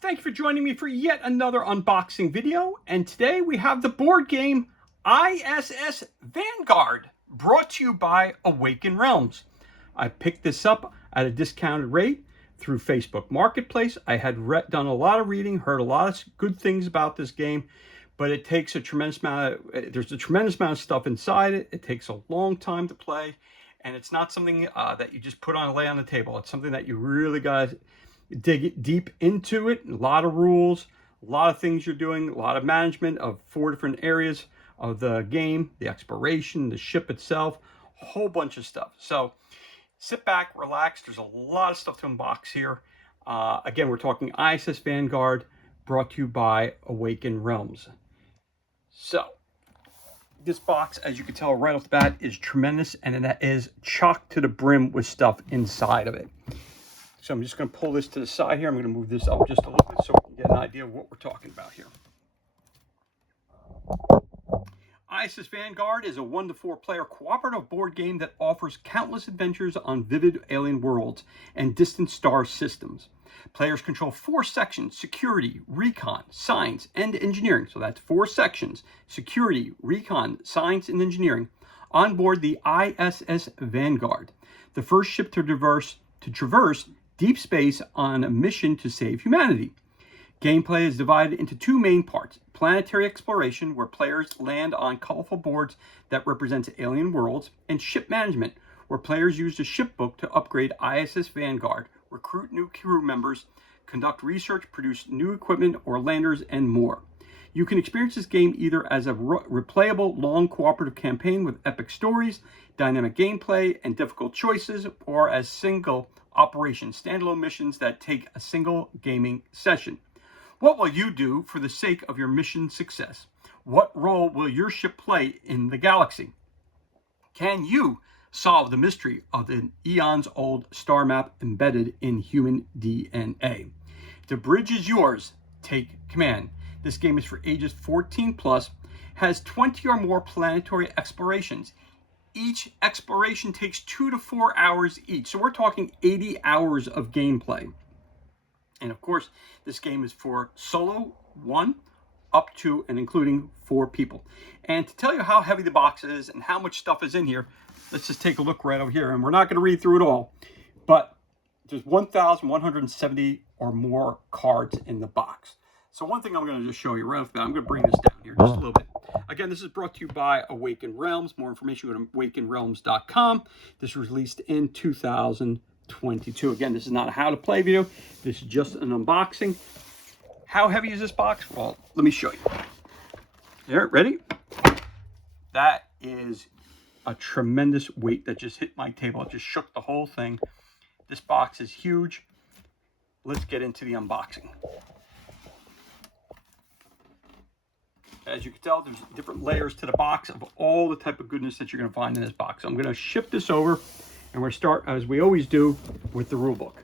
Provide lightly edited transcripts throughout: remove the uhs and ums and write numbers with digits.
Thank you for joining me for yet another unboxing video. And today we have the board game ISS Vanguard, brought to you by Awaken Realms. I picked this up at a discounted rate through Facebook Marketplace. I had done a lot of reading, heard a lot of good things about this game, but it takes a tremendous amount of, there's a tremendous amount of stuff inside it. It takes a long time to play, and it's not something that you just put on, lay on the table. It's something that you really got to dig deep into it. A lot of rules, a lot of things you're doing, a lot of management of 4 different areas of the game, the exploration, the ship itself, a whole bunch of stuff. So sit back, relax. There's a lot of stuff to unbox here. Again, we're talking ISS Vanguard, brought to you by Awaken Realms. So this box, as you can tell right off the bat, is tremendous, and it is chock to the brim with stuff inside of it. So I'm just going to pull this to the side here. I'm going to move this up just a little bit so we can get an idea of what we're talking about here. ISS Vanguard is a 1 to 4 player cooperative board game that offers countless adventures on vivid alien worlds and distant star systems. Players control 4 sections: security, recon, science, and engineering. So that's 4 sections: security, recon, science, and engineering on board the ISS Vanguard, the first ship to traverse deep space on a mission to save humanity. Gameplay is divided into 2 main parts: planetary exploration, where players land on colorful boards that represent alien worlds, and ship management, where players use the ship book to upgrade ISS Vanguard, recruit new crew members, conduct research, produce new equipment or landers, and more. You can experience this game either as a replayable long cooperative campaign with epic stories, dynamic gameplay, and difficult choices, or as single operation standalone missions that take a single gaming session. What will you do for the sake of your mission success? What role will your ship play in the galaxy? Can you solve the mystery of the eons-old star map embedded in human DNA? The bridge is yours. Take command. This game is for ages 14 plus, has 20 or more planetary explorations. Each exploration takes 2 to 4 hours each. So we're talking 80 hours of gameplay. And of course, this game is for solo 1 up to and including 4 people. And to tell you how heavy the box is and how much stuff is in here, let's just take a look right over here. And we're not going to read through it all, but there's 1,170 or more cards in the box. So one thing I'm going to just show you right off the bat, I'm going to bring this down here just a little bit. Again, this is brought to you by Awaken Realms. More information, go to awakenrealms.com. This was released in 2022. Again, this is not a how to play video. This is just an unboxing. How heavy is this box? Well, let me show you. There, ready? That is a tremendous weight that just hit my table. It just shook the whole thing. This box is huge. Let's get into the unboxing. As you can tell, there's different layers to the box of all the type of goodness that you're going to find in this box. So I'm going to ship this over, and we're going to start, as we always do, with the rule book.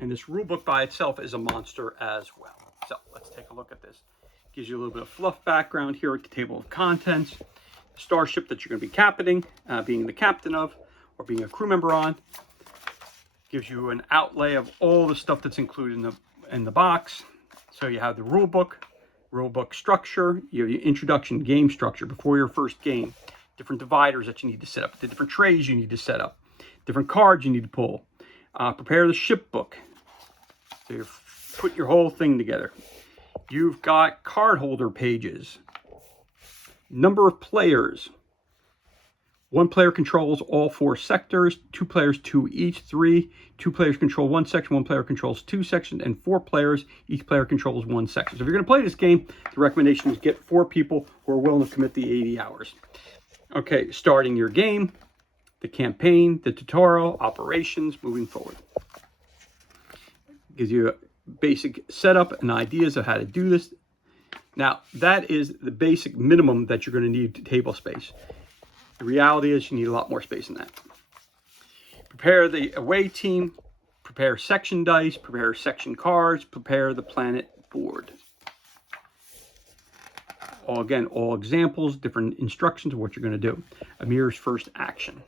And this rule book by itself is a monster as well. So let's take a look at this. Gives you a little bit of fluff background here at the table of contents. The starship that you're going to be captaining, being the captain of, or being a crew member on. Gives you an outlay of all the stuff that's included in the box. So you have the rule book structure, you have your introduction game structure before your first game, different dividers that you need to set up, the different trays you need to set up, different cards you need to pull, prepare the ship book. So you put your whole thing together. You've got card holder pages, number of players. 1 player controls all 4 sectors, 2 players 2 each, 3. 2 players control 1 section, 1 player controls 2 sections, and 4 players, each player controls 1 section. So if you're going to play this game, the recommendation is get 4 people who are willing to commit the 80 hours. Okay, starting your game, the campaign, the tutorial, operations, moving forward. Gives you a basic setup and ideas of how to do this. Now, that is the basic minimum that you're going to need table space. The reality is you need a lot more space than that. Prepare the away team, prepare section dice, prepare section cards, prepare the planet board. All examples, different instructions of what you're going to do. Amir's first action.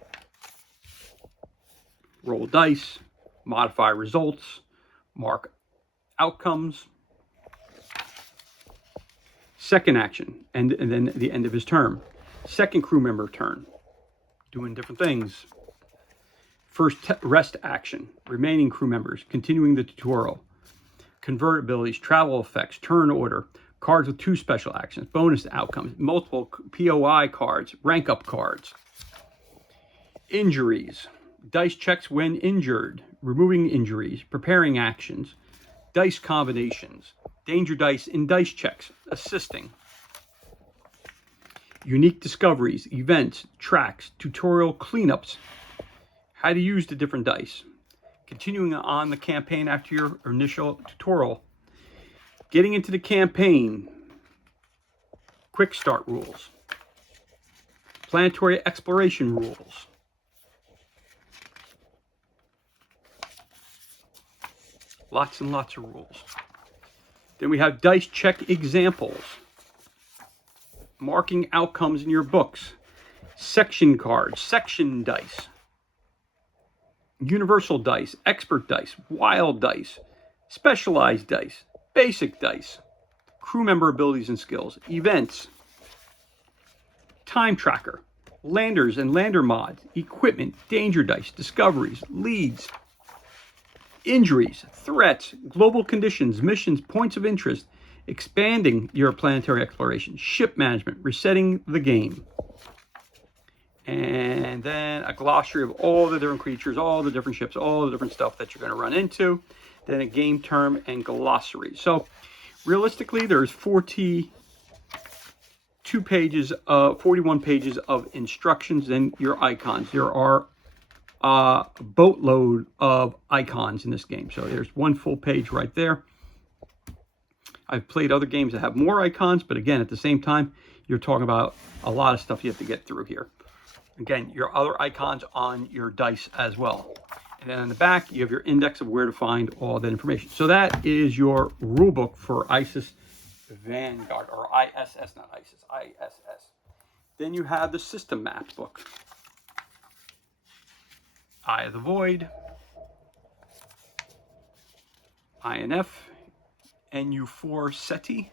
roll dice, modify results, mark outcomes. Second action, and then the end of his turn. Second crew member turn, doing different things. First rest action, remaining crew members, continuing the tutorial. Convert abilities, travel effects, turn order, cards with 2 special actions, bonus outcomes, multiple POI cards, rank up cards. Injuries, dice checks when injured, removing injuries, preparing actions, dice combinations, danger dice in dice checks, assisting. Unique discoveries, events, tracks, tutorial cleanups, how to use the different dice. Continuing on the campaign after your initial tutorial. Getting into the campaign, quick start rules, planetary exploration rules, lots and lots of rules. Then we have dice check examples, marking outcomes in your books, section cards, section dice, universal dice, expert dice, wild dice, specialized dice, basic dice, crew member abilities and skills, events, time tracker, landers and lander mods, equipment, danger dice, discoveries, leads, injuries, threats, global conditions, missions, points of interest, expanding your planetary exploration, ship management, resetting the game. And then a glossary of all the different creatures, all the different ships, all the different stuff that you're going to run into. Then a game term and glossary. So realistically, there's 41 pages of instructions and your icons. There are a boatload of icons in this game. So there's one full page right there. I've played other games that have more icons, but again, at the same time, you're talking about a lot of stuff you have to get through here. Again, your other icons on your dice as well. And then on the back, you have your index of where to find all that information. So that is your rule book for ISS Vanguard, or ISS, not ISIS, ISS. Then you have the system maps book. Eye of the Void, INF, NU4 SETI.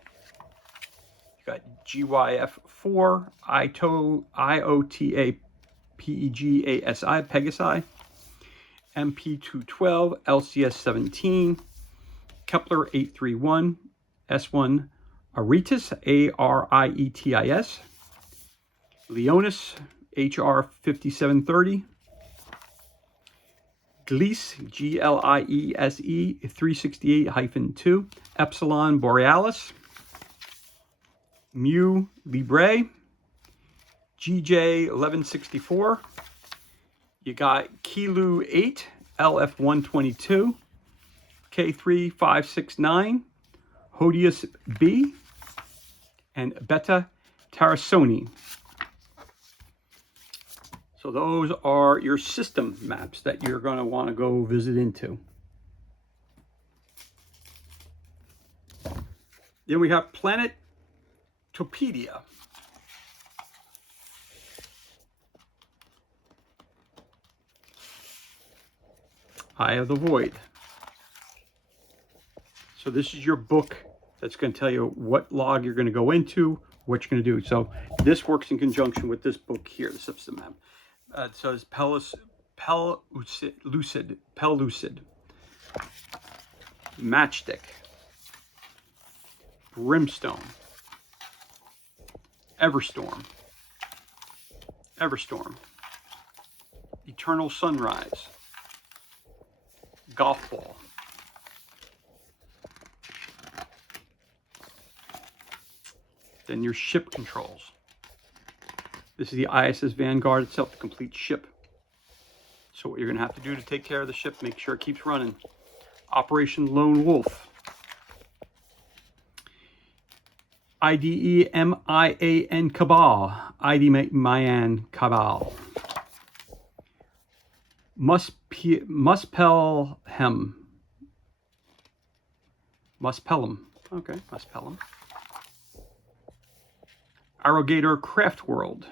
You got GYF4, IOTA PEGASI, Pegasi, MP212, LCS 17, Kepler 831, S1 Aritis, ARIETIS, Leonis, HR 5730, Gliese, GLIESE 368-2, Epsilon Borealis, Mu Libre, GJ 1164. You got Kilo 8, LF 122, K3 569, Hodius B, and Beta Tarasoni. So those are your system maps that you're going to want to go visit into. Then we have Planetopedia. Eye of the Void. So this is your book that's going to tell you what log you're going to go into, what you're going to do. So this works in conjunction with this book here, the system map. So it's Pellucid, Matchstick, Brimstone, Everstorm, Eternal Sunrise, Golf Ball, then your ship controls. This is the ISS Vanguard itself, the complete ship. So what you're going to have to do to take care of the ship, make sure it keeps running. Operation Lone Wolf. IDEMIAN Cabal. IDEMIAN Cabal. Muspelhem. Okay, Muspelhem. Arrogator Craft World.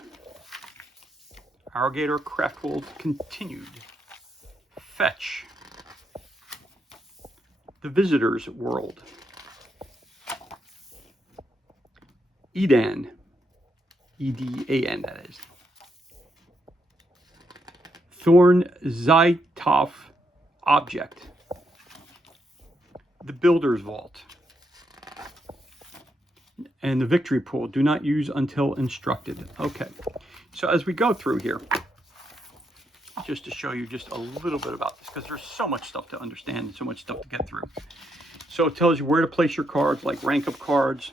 Arrogator Craft World continued. Fetch. The Visitor's World. Edan. E-D-A-N, that is. Thorn Zytoph Object. The Builder's Vault. And the Victory Pool. Do not use until instructed. Okay. So as we go through here, just to show you just a little bit about this, because there's so much stuff to understand and so much stuff to get through. So it tells you where to place your cards, like rank up cards,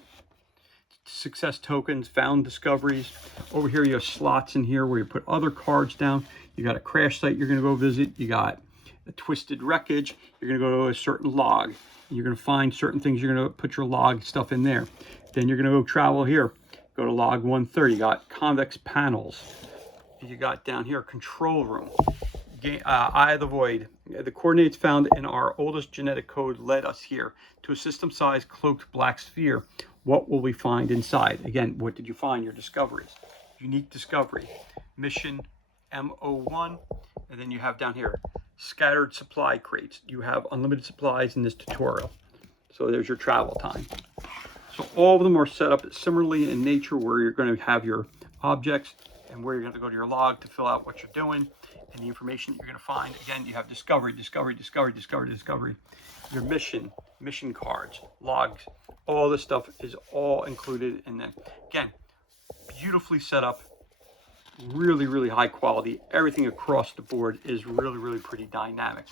success tokens, found discoveries. Over here you have slots in here where you put other cards down. You got a crash site you're going to go visit. You got a twisted wreckage. You're going to go to a certain log. You're going to find certain things. You're going to put your log stuff in there. Then you're going to go travel here. Go to log 130. You got convex panels. You got down here control room. Eye of the Void. The coordinates found in our oldest genetic code led us here to a system-sized cloaked black sphere. What will we find inside? Again, what did you find? Your discoveries. Unique discovery. Mission M01. And then you have down here scattered supply crates. You have unlimited supplies in this tutorial. So there's your travel time. So all of them are set up similarly in nature, where you're going to have your objects and where you're going to go to your log to fill out what you're doing and the information that you're going to find. Again, you have discovery, discovery, discovery, discovery, discovery. Your mission cards, logs, all this stuff is all included in that. Again, beautifully set up, really, really high quality. Everything across the board is really, really pretty dynamic.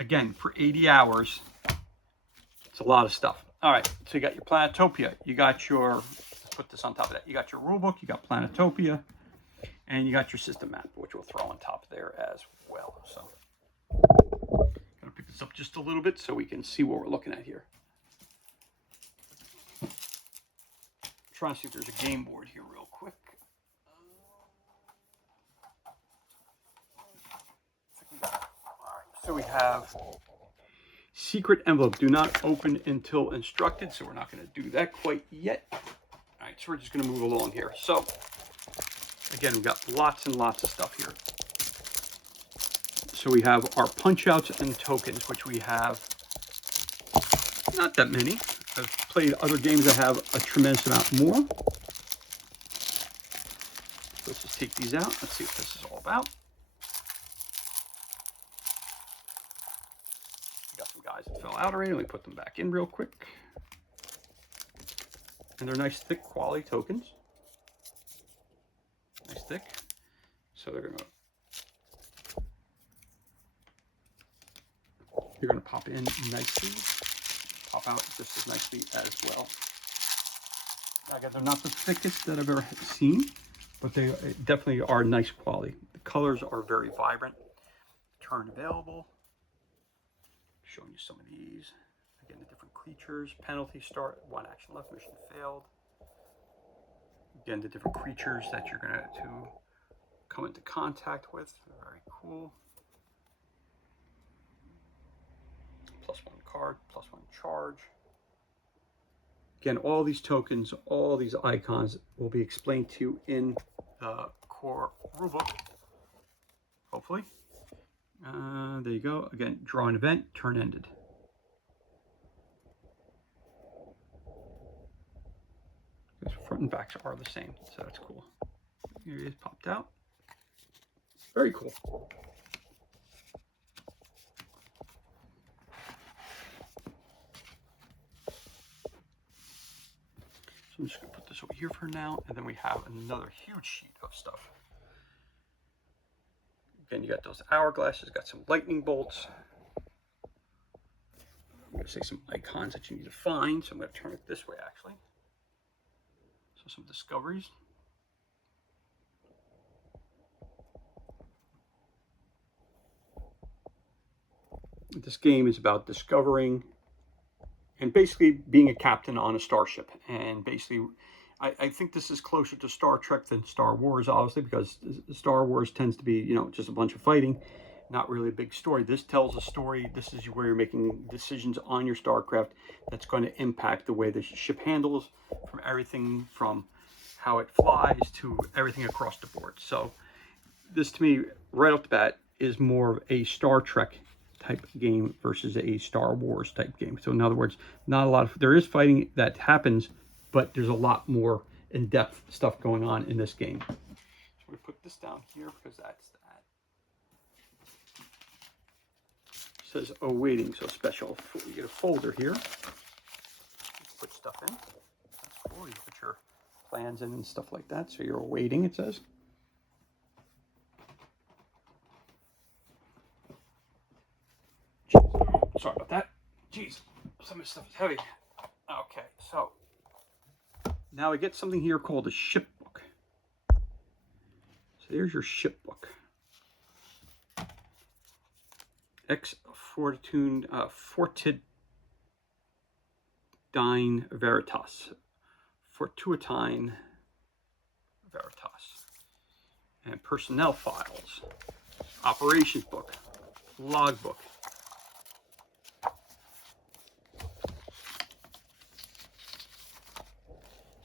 Again, for 80 hours, it's a lot of stuff. All right, so you got your Planetopia. You got your, let's put this on top of that. You got your rulebook, you got Planetopia, and you got your system map, which we'll throw on top there as well. So I'm gonna pick this up just a little bit so we can see what we're looking at here. I'm trying to see if there's a game board here real quick. All right, so we have secret envelope. Do not open until instructed. So we're not going to do that quite yet. All right, so we're just going to move along here. So again, we've got lots and lots of stuff here. So we have our punch outs and tokens, which we have not that many. I've played other games that have a tremendous amount more. Let's just take these out. Let's see what this is all about. Guys that fell out already. Let me put them back in real quick. And they're nice thick quality tokens. Nice thick. So they're gonna pop in nicely. Pop out just as nicely as well. Again, they're not the thickest that I've ever seen, but they definitely are nice quality. The colors are very vibrant. Turn available. Showing you some of these. Again, the different creatures. Penalty start, 1 action left, mission failed. Again, the different creatures that you're going to come into contact with. Very cool. +1 card, +1 charge. Again, all these tokens, all these icons will be explained to you in the core rulebook, hopefully. There you go. Again, draw an event, turn ended. Those front and backs are the same, so that's cool. Here it is, popped out. Very cool. So I'm just going to put this over here for now, and then we have another huge sheet of stuff. Again, you got those hourglasses, got some lightning bolts. I'm going to say some icons that you need to find, so I'm going to turn it this way actually. So some discoveries. This game is about discovering and basically being a captain on a starship. And basically, I think this is closer to Star Trek than Star Wars, obviously, because Star Wars tends to be, you know, just a bunch of fighting, not really a big story. This tells a story. This is where you're making decisions on your starcraft that's going to impact the way the ship handles, from everything from how it flies to everything across the board. So this, to me, right off the bat, is more of a Star Trek type game versus a Star Wars type game. So in other words, not a lot of, there is fighting that happens, but there's a lot more in-depth stuff going on in this game. So we put this down here because that's that. It says awaiting, so special. You get a folder here. Put stuff in. That's cool. You put your plans in and stuff like that. So you're awaiting, it says. Sorry about that. Jeez, some of this stuff is heavy. Okay, so now I get something here called a ship book. So there's your ship book. Ex Fortitude Fortitudine Veritas. Fortuitine Veritas. And personnel files. Operations book. Logbook.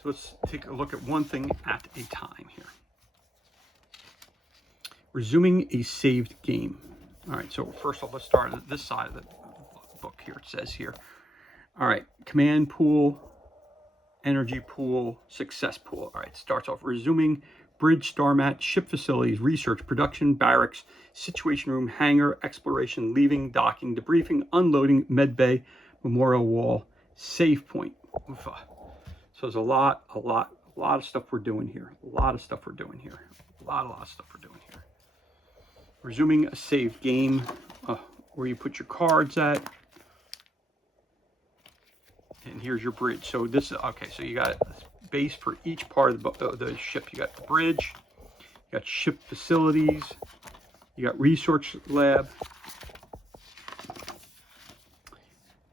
So let's take a look at one thing at a time here. Resuming a saved game. All right, so first off, let's start at this side of the book here. It says here, all right, command pool, energy pool, success pool. All right, starts off resuming bridge, star mat, ship facilities, research, production, barracks, situation room, hangar, exploration, leaving, docking, debriefing, unloading, med bay, memorial wall, save point. Oofa. So there's a lot of stuff we're doing here. A lot of stuff we're doing here. A lot of stuff we're doing here. Resuming a saved game, where you put your cards at. And here's your bridge. So this is, okay, so you got a base for each part of the ship. You got the bridge, you got ship facilities, you got research lab,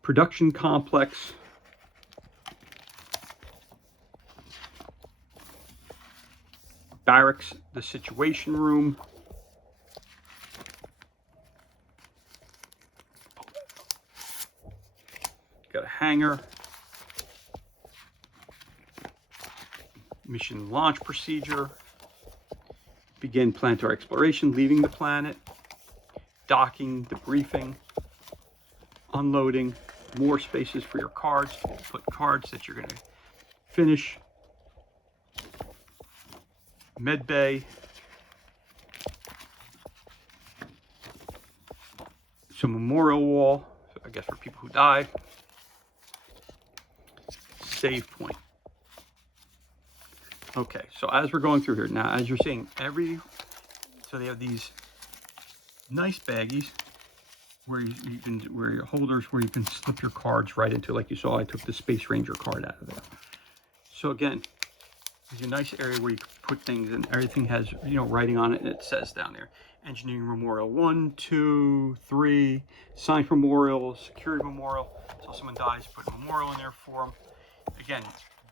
production complex, barracks, the situation room, got a hangar, mission launch procedure, begin planetary exploration, leaving the planet, docking, debriefing, unloading, more spaces for your cards, put cards that you're going to finish, med bay, some memorial wall, so I guess for people who died, save point. Okay, so as we're going through here, now as you're seeing, so they have these nice baggies where you can, where your holders, where you can slip your cards right into, like you saw, I took the Space Ranger card out of there. So again, there's a nice area where you can put things, and everything has, you know, writing on it, and it says down there, engineering memorial 1, 2, 3, science memorial, security memorial. So if someone dies, put a memorial in there for them. Again,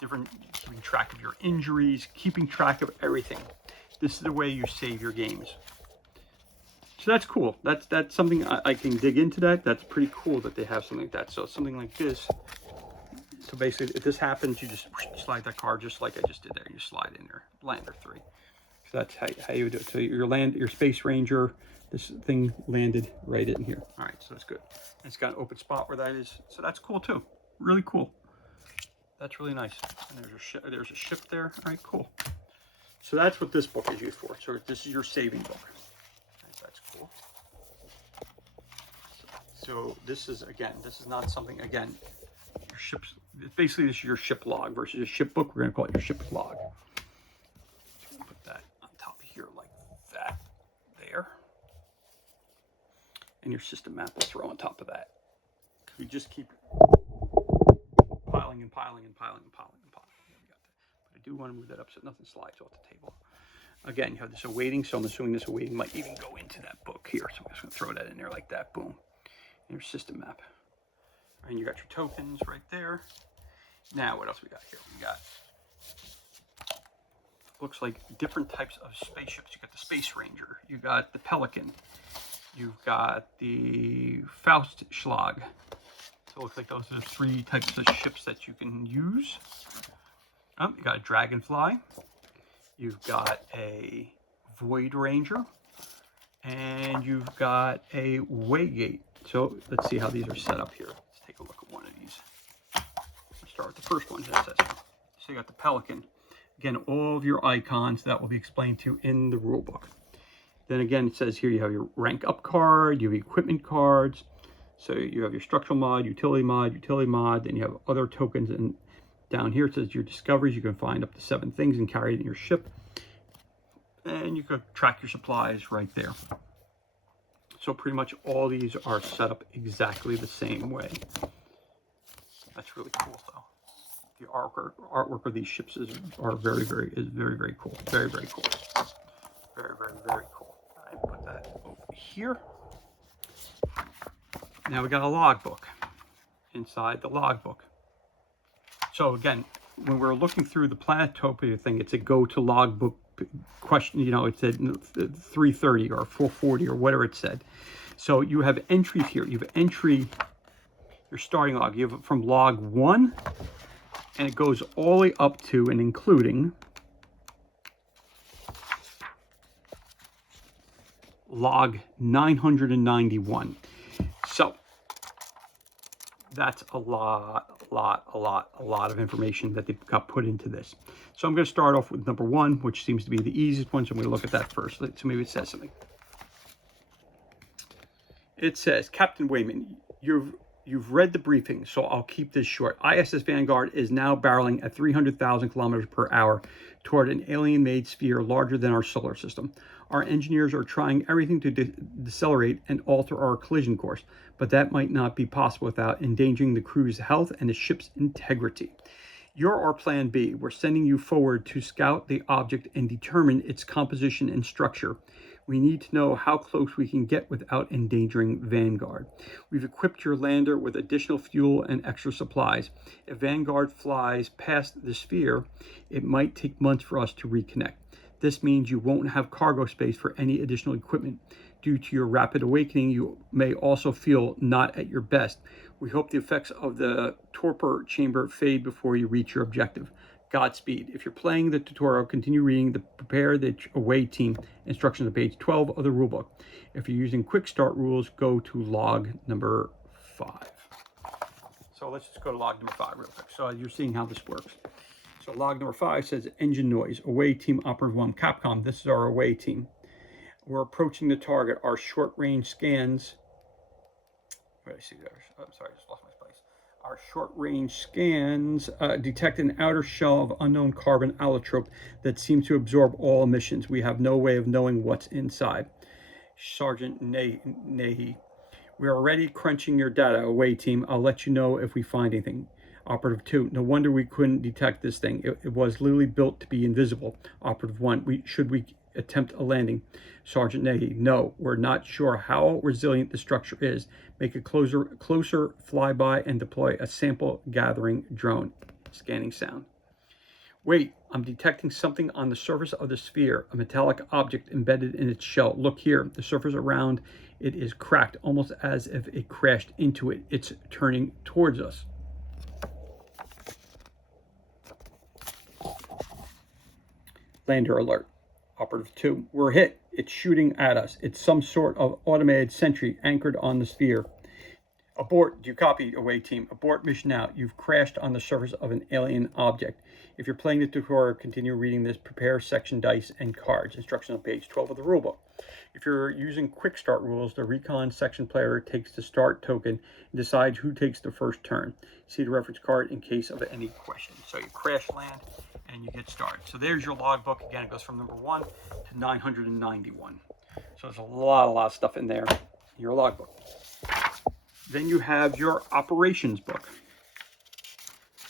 different, keeping track of your injuries, keeping track of everything. This is the way you save your games. So that's cool. That's something I can dig into that. That's pretty cool that they have something like that. So something like this. So basically, if this happens, you just slide that card just like I just did there. You slide in there, lander 3. So that's how you do it. So your Space Ranger, this thing landed right in here. All right, so that's good. And it's got an open spot where that is. So that's cool too. Really cool. That's really nice. And there's a ship there. All right, cool. So that's what this book is used for. So this is your saving book. Right, that's cool. So this is, again, this is not something, again, your ship's, basically this is your ship log versus a ship book. We're going to call it your ship log. So put that on top of here like that, there. And your system map will throw on top of that. We just keep piling and piling and piling and piling and piling. There we got that. But I do want to move that up so nothing slides off the table. Again, you have this awaiting, so I'm assuming this awaiting might even go into that book here. So I'm just going to throw that in there like that. Boom. And your system map. And you got your tokens right there. Now, what else we got here? We got, looks like different types of spaceships. You got the Space Ranger. You got the Pelican. You've got the Faustschlag. So it looks like those are the 3 types of ships that you can use. You got a Dragonfly. You've got a Void Ranger. and you've got a waygate. So let's see how these are set up here. Let's take a look at one of these. Let's start with the first one. So you got the Pelican. Again, all of your icons that will be explained to you in the rule book. Then again, it says here you have your rank up card, you have equipment cards. So you have your structural mod, utility mod, then you have other tokens. And down here it says your discoveries. You can find up to 7 things and carry it in your ship. And you could track your supplies right there. So pretty much all these are set up exactly the same way. That's really cool though. The artwork of these ships is very cool. Very cool. Very cool. I put that over here. Now we got a logbook inside the logbook. So again, when we're looking through the Planetopia thing, it's a go to logbook question. You know, it said 330 or 440 or whatever it said. So you have entries here. You have entry, your starting log. You have it from log 1, and it goes all the way up to and including log 991. So that's a lot of information that they've got put into this. So I'm going to start off with number 1, which seems to be the easiest one. So I'm going to look at that first. So maybe it says something. It says, Captain Wayman, you've read the briefing, so I'll keep this short. ISS Vanguard is now barreling at 300,000 kilometers per hour toward an alien-made sphere larger than our solar system. Our engineers are trying everything to decelerate and alter our collision course, but that might not be possible without endangering the crew's health and the ship's integrity. You're our plan B. We're sending you forward to scout the object and determine its composition and structure. We need to know how close we can get without endangering Vanguard. We've equipped your lander with additional fuel and extra supplies. If Vanguard flies past the sphere, it might take months for us to reconnect. This means you won't have cargo space for any additional equipment. Due to your rapid awakening, you may also feel not at your best. We hope the effects of the torpor chamber fade before you reach your objective. Godspeed. If you're playing the tutorial, continue reading the Prepare the Away Team instructions on page 12 of the rulebook. If you're using quick start rules, go to log number 5. So let's just go to log number 5 real quick. So you're seeing how this works. So log number 5 says engine noise, away team operative 1, Capcom. This is our away team. We're approaching the target. Our short range scans. Where did I see that? I'm sorry, I just lost my place. Our short-range scans detect an outer shell of unknown carbon allotrope that seems to absorb all emissions. We have no way of knowing what's inside. Sergeant Nahi, we are already crunching your data. Away team, I'll let you know if we find anything. Operative 2, no wonder we couldn't detect this thing. It was literally built to be invisible. Operative 1, should we attempt a landing? Sergeant Nahi, no, we're not sure how resilient the structure is. Make a closer flyby and deploy a sample gathering drone. Scanning sound. Wait, I'm detecting something on the surface of the sphere, a metallic object embedded in its shell. Look here, the surface around it is cracked, almost as if it crashed into it. It's turning towards us. Lander alert. Operative 2, we're hit. It's shooting at us. It's some sort of automated sentry anchored on the sphere. Abort. Do you copy, away team? Abort mission out. You've crashed on the surface of an alien object. If you're playing the tutorial, continue reading this. Prepare section dice and cards. Instructions on page 12 of the rulebook. If you're using quick start rules, the recon section player takes the start token and decides who takes the first turn. See the reference card in case of any questions. So you crash land and you get started. So there's your logbook. Again, it goes from number 1 to 991. So there's a lot of stuff in there. Your logbook. Then you have your operations book. It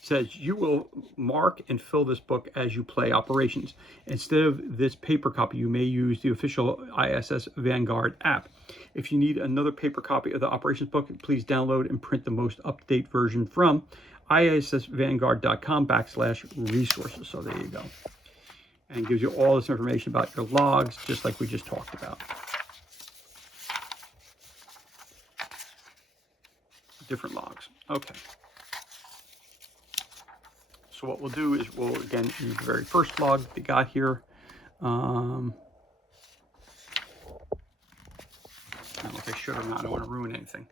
says you will mark and fill this book as you play operations. Instead of this paper copy, you may use the official ISS Vanguard app. If you need another paper copy of the operations book, please download and print the most up-to-date version from issvanguard.com/resources. So there you go. And it gives you all this information about your logs, just like we just talked about. Different logs. Okay. So what we'll do is we'll again use the very first log that we got here. I don't know if I should or not. I don't want to ruin anything.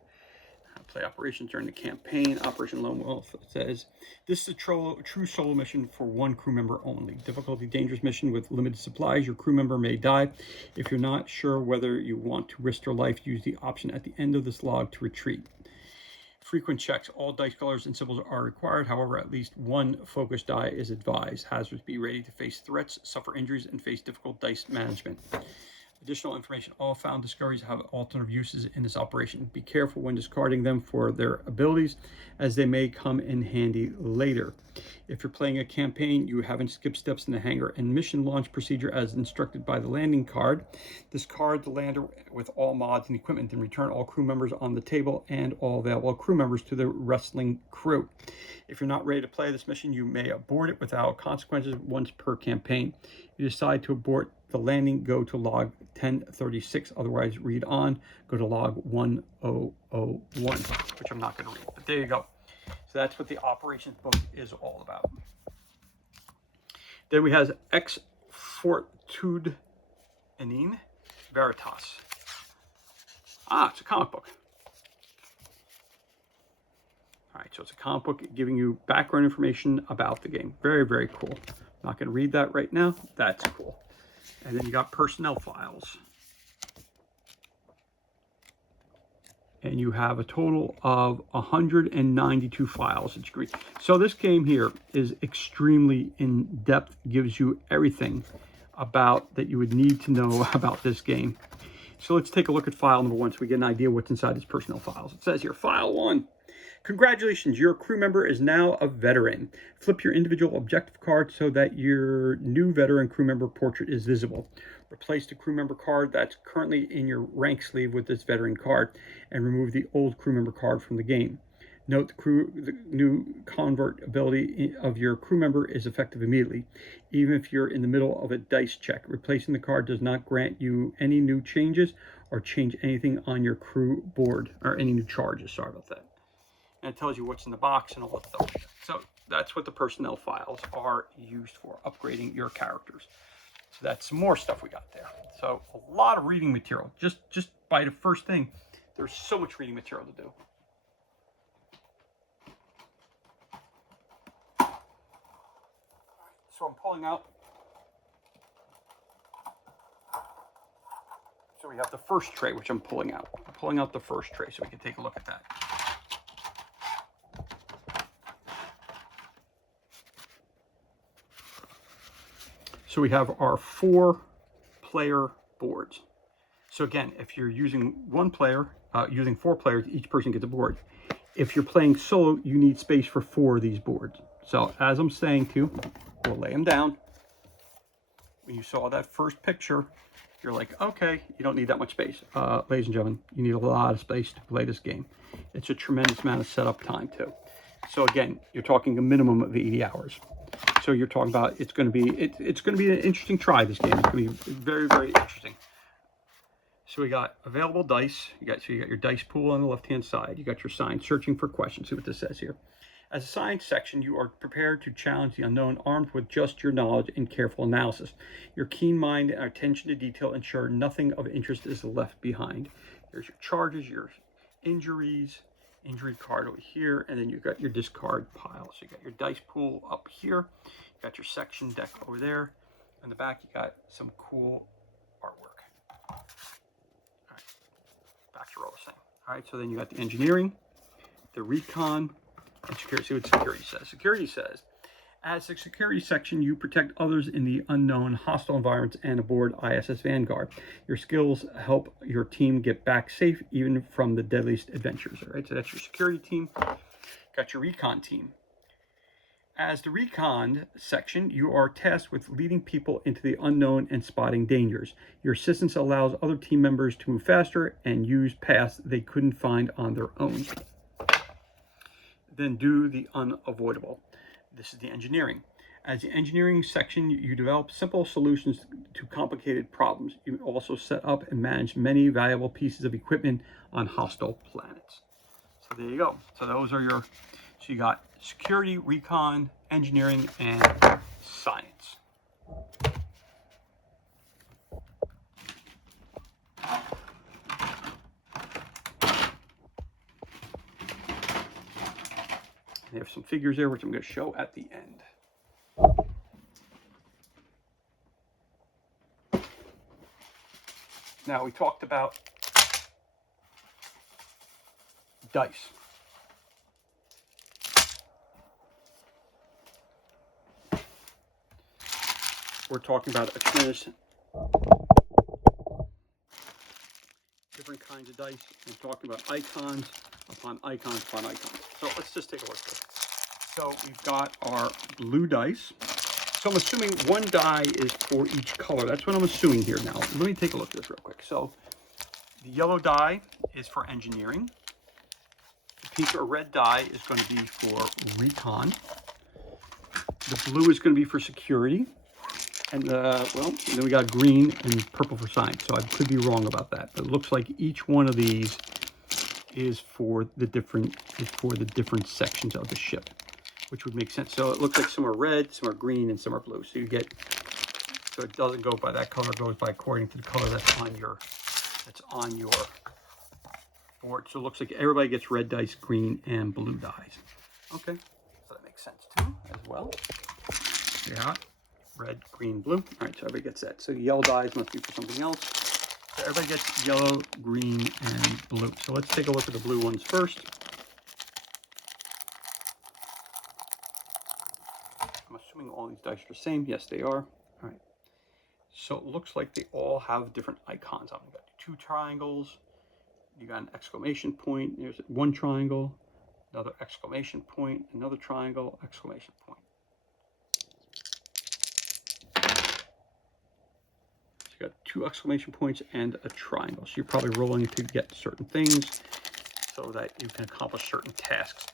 Play operations during the campaign. Operation Lone Wolf says, this is a true solo mission for one crew member only. Difficulty dangerous mission with limited supplies. Your crew member may die. If you're not sure whether you want to risk your life, use the option at the end of this log to retreat. Frequent checks. All dice colors and symbols are required. However, at least one focus die is advised. Hazards: be ready to face threats, suffer injuries, and face difficult dice management. Additional information. All found discoveries have alternative uses in this operation. Be careful when discarding them for their abilities, as they may come in handy later. If you're playing a campaign, you haven't skipped steps in the hangar and mission launch procedure as instructed by the landing card. Discard the lander with all mods and equipment, and return all crew members on the table and all available crew members to the wrestling crew. If you're not ready to play this mission, you may abort it without consequences once per campaign. If you decide to abort the landing, go to log 1036. Otherwise, read on. Go to log 1001, which I'm not going to read. But there you go. So that's what the operations book is all about. Then we have Ex Fortitude Enin Veritas. It's a comic book. All right, so it's a comic book giving you background information about the game. Very, very cool. I'm not going to read that right now. That's cool. And then you got personnel files. And you have a total of 192 files that you can read. So this game here is extremely in-depth, gives you everything about that you would need to know about this game. So let's take a look at file number 1 so we get an idea what's inside these personnel files. It says here, file 1. Congratulations, your crew member is now a veteran. Flip your individual objective card so that your new veteran crew member portrait is visible. Replace the crew member card that's currently in your rank sleeve with this veteran card, and remove the old crew member card from the game. Note the new convert ability of your crew member is effective immediately, even if you're in the middle of a dice check. Replacing the card does not grant you any new changes or change anything on your crew board, or any new charges. Sorry about that. And it tells you what's in the box and all that stuff. So that's what the personnel files are used for, upgrading your characters. So that's some more stuff we got there. So a lot of reading material. Just by the first thing, there's so much reading material to do. So I'm pulling out. So we have the first tray, which I'm pulling out. I'm pulling out the first tray so we can take a look at that. So we have our 4-player boards. So again, if you're using one player, using 4 players, each person gets a board. If you're playing solo, you need space for 4 of these boards. So as I'm saying to, we'll lay them down. When you saw that first picture, you're like, okay, you don't need that much space. Ladies and gentlemen, you need a lot of space to play this game. It's a tremendous amount of setup time too. So again, you're talking a minimum of 80 hours. So you're talking about it's going to be an interesting try. This game, it's going to be very, very interesting. So we got available dice. You got your dice pool on the left-hand side. You got your sign searching for questions. See what this says here. As a science section, you are prepared to challenge the unknown, armed with just your knowledge and careful analysis. Your keen mind and attention to detail ensure nothing of interest is left behind. Here's your charges, your injuries, injury card over here, and then you've got your discard pile. So you got your dice pool up here, you got your section deck over there. In the back, you got some cool artwork. All right, back to all the same. All right, so then you got the engineering, the recon, and security. See what security says. Security says, as a security section, you protect others in the unknown, hostile environments and aboard ISS Vanguard. Your skills help your team get back safe, even from the deadliest adventures. All right, so that's your security team. Got your recon team. As the recon section, you are tasked with leading people into the unknown and spotting dangers. Your assistance allows other team members to move faster and use paths they couldn't find on their own. Then do the unavoidable. This is the engineering. As the engineering section, you develop simple solutions to complicated problems. You also set up and manage many valuable pieces of equipment on hostile planets. So there you go. So those are your, so you got security, recon, engineering, and science. They have some figures there, which I'm going to show at the end. Now, we talked about dice. We're talking about a tremendous different kinds of dice. We're talking about icons upon icons upon icons. So let's just take a look at this. So we've got our blue dice. So I'm assuming one die is for each color. That's what I'm assuming here now. Let me take a look at this real quick. So the yellow die is for engineering. The pink or red die is going to be for recon. The blue is going to be for security. And then we got green and purple for science. So I could be wrong about that. But it looks like each one of these is for the different sections of the ship, which would make sense. So it looks like some are red, some are green, and some are blue. So you get, so it doesn't go by that color, it goes by according to the color that's on your board. So it looks like everybody gets red dice, green, and blue dice. Okay, so that makes sense too, as well. Yeah, red, green, blue. All right, so everybody gets that. So yellow dice must be for something else. So everybody gets yellow, green, and blue. So let's take a look at the blue ones first. I'm assuming all these dice are the same. Yes, they are. All right. So it looks like they all have different icons on them. You got 2 triangles. You got an exclamation point. There's one triangle, another exclamation point, another triangle, exclamation point. So you got 2 exclamation points and a triangle. So you're probably rolling to get certain things so that you can accomplish certain tasks.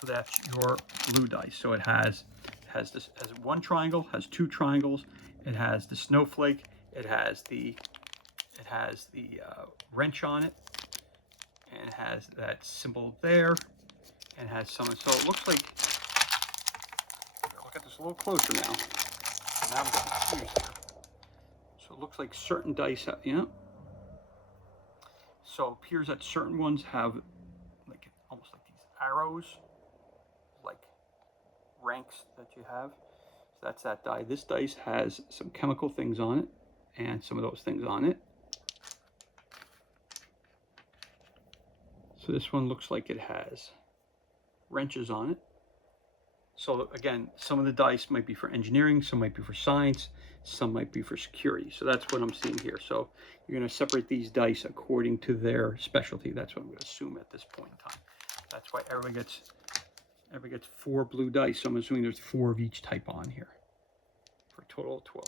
So that's your blue dice. So it has one triangle, has 2 triangles. It has the snowflake. It has the wrench on it, and it has that symbol there, and has some. So it looks like, look at this a little closer now. Now I'm getting confused here. So it looks like certain dice have, So it appears that certain ones have like almost like these arrows, like ranks that you have. So that's that die. This dice has some chemical things on it, and some of those things on it. So this one looks like it has wrenches on it. So again, some of the dice might be for engineering, some might be for science, some might be for security. So that's what I'm seeing here. So you're going to separate these dice according to their specialty. That's what I'm going to assume at this point in time. That's why everybody gets 4 blue dice. So I'm assuming there's 4 of each type on here for a total of 12.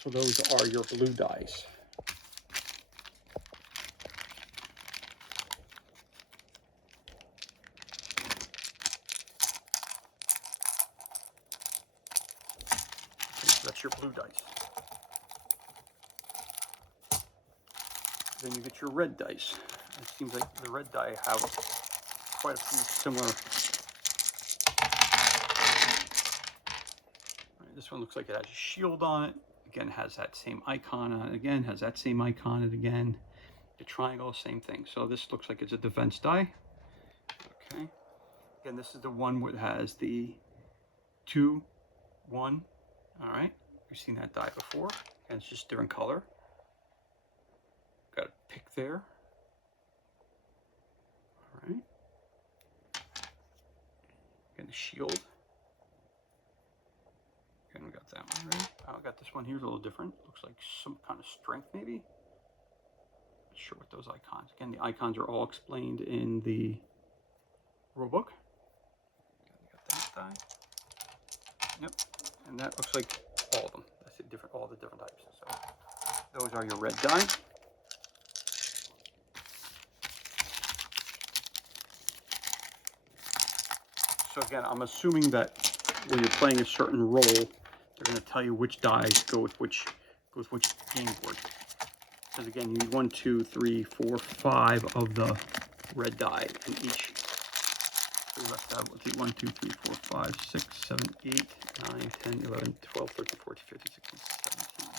So those are your blue dice. That's your blue dice. Then you get your red dice. It seems like the red die have quite a few similar. Right, this one looks like it has a shield on it. Again, has that same icon on it. Again, has that same icon on it again. The triangle, same thing. So this looks like it's a defense die. Okay. Again, this is the one that has the 2, 1. All right. We've seen that die before, and it's just different color. Got a pick there. All right. Again, the shield. Again, we got that one right. I got this one here, a little different. Looks like some kind of strength, maybe. Not sure what those icons. Again, the icons are all explained in the rule book. Again, we got that die. Yep. And that looks like all of them. That's all the different types. So those are your red die. So again, I'm assuming that when you're playing a certain role, they're going to tell you which dies go with which game board. Because again, you need 1, 2, 3, 4, 5 of the red die in each. So we left out, let's see, 1, 2, 3, 4, 5, 6, 7, 8, 9, 10, 11, 12, 13, 14, 15, 16, 17.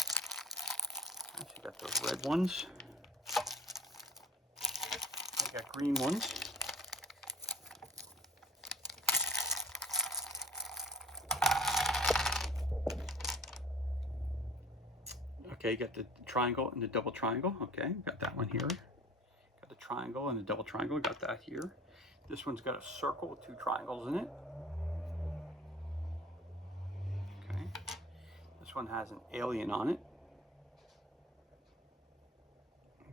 So you got those red ones. You got green ones. Okay, you got the triangle and the double triangle. Okay, got that one here. Got the triangle and the double triangle. Got that here. This one's got a circle with 2 triangles in it. Okay. This one has an alien on it.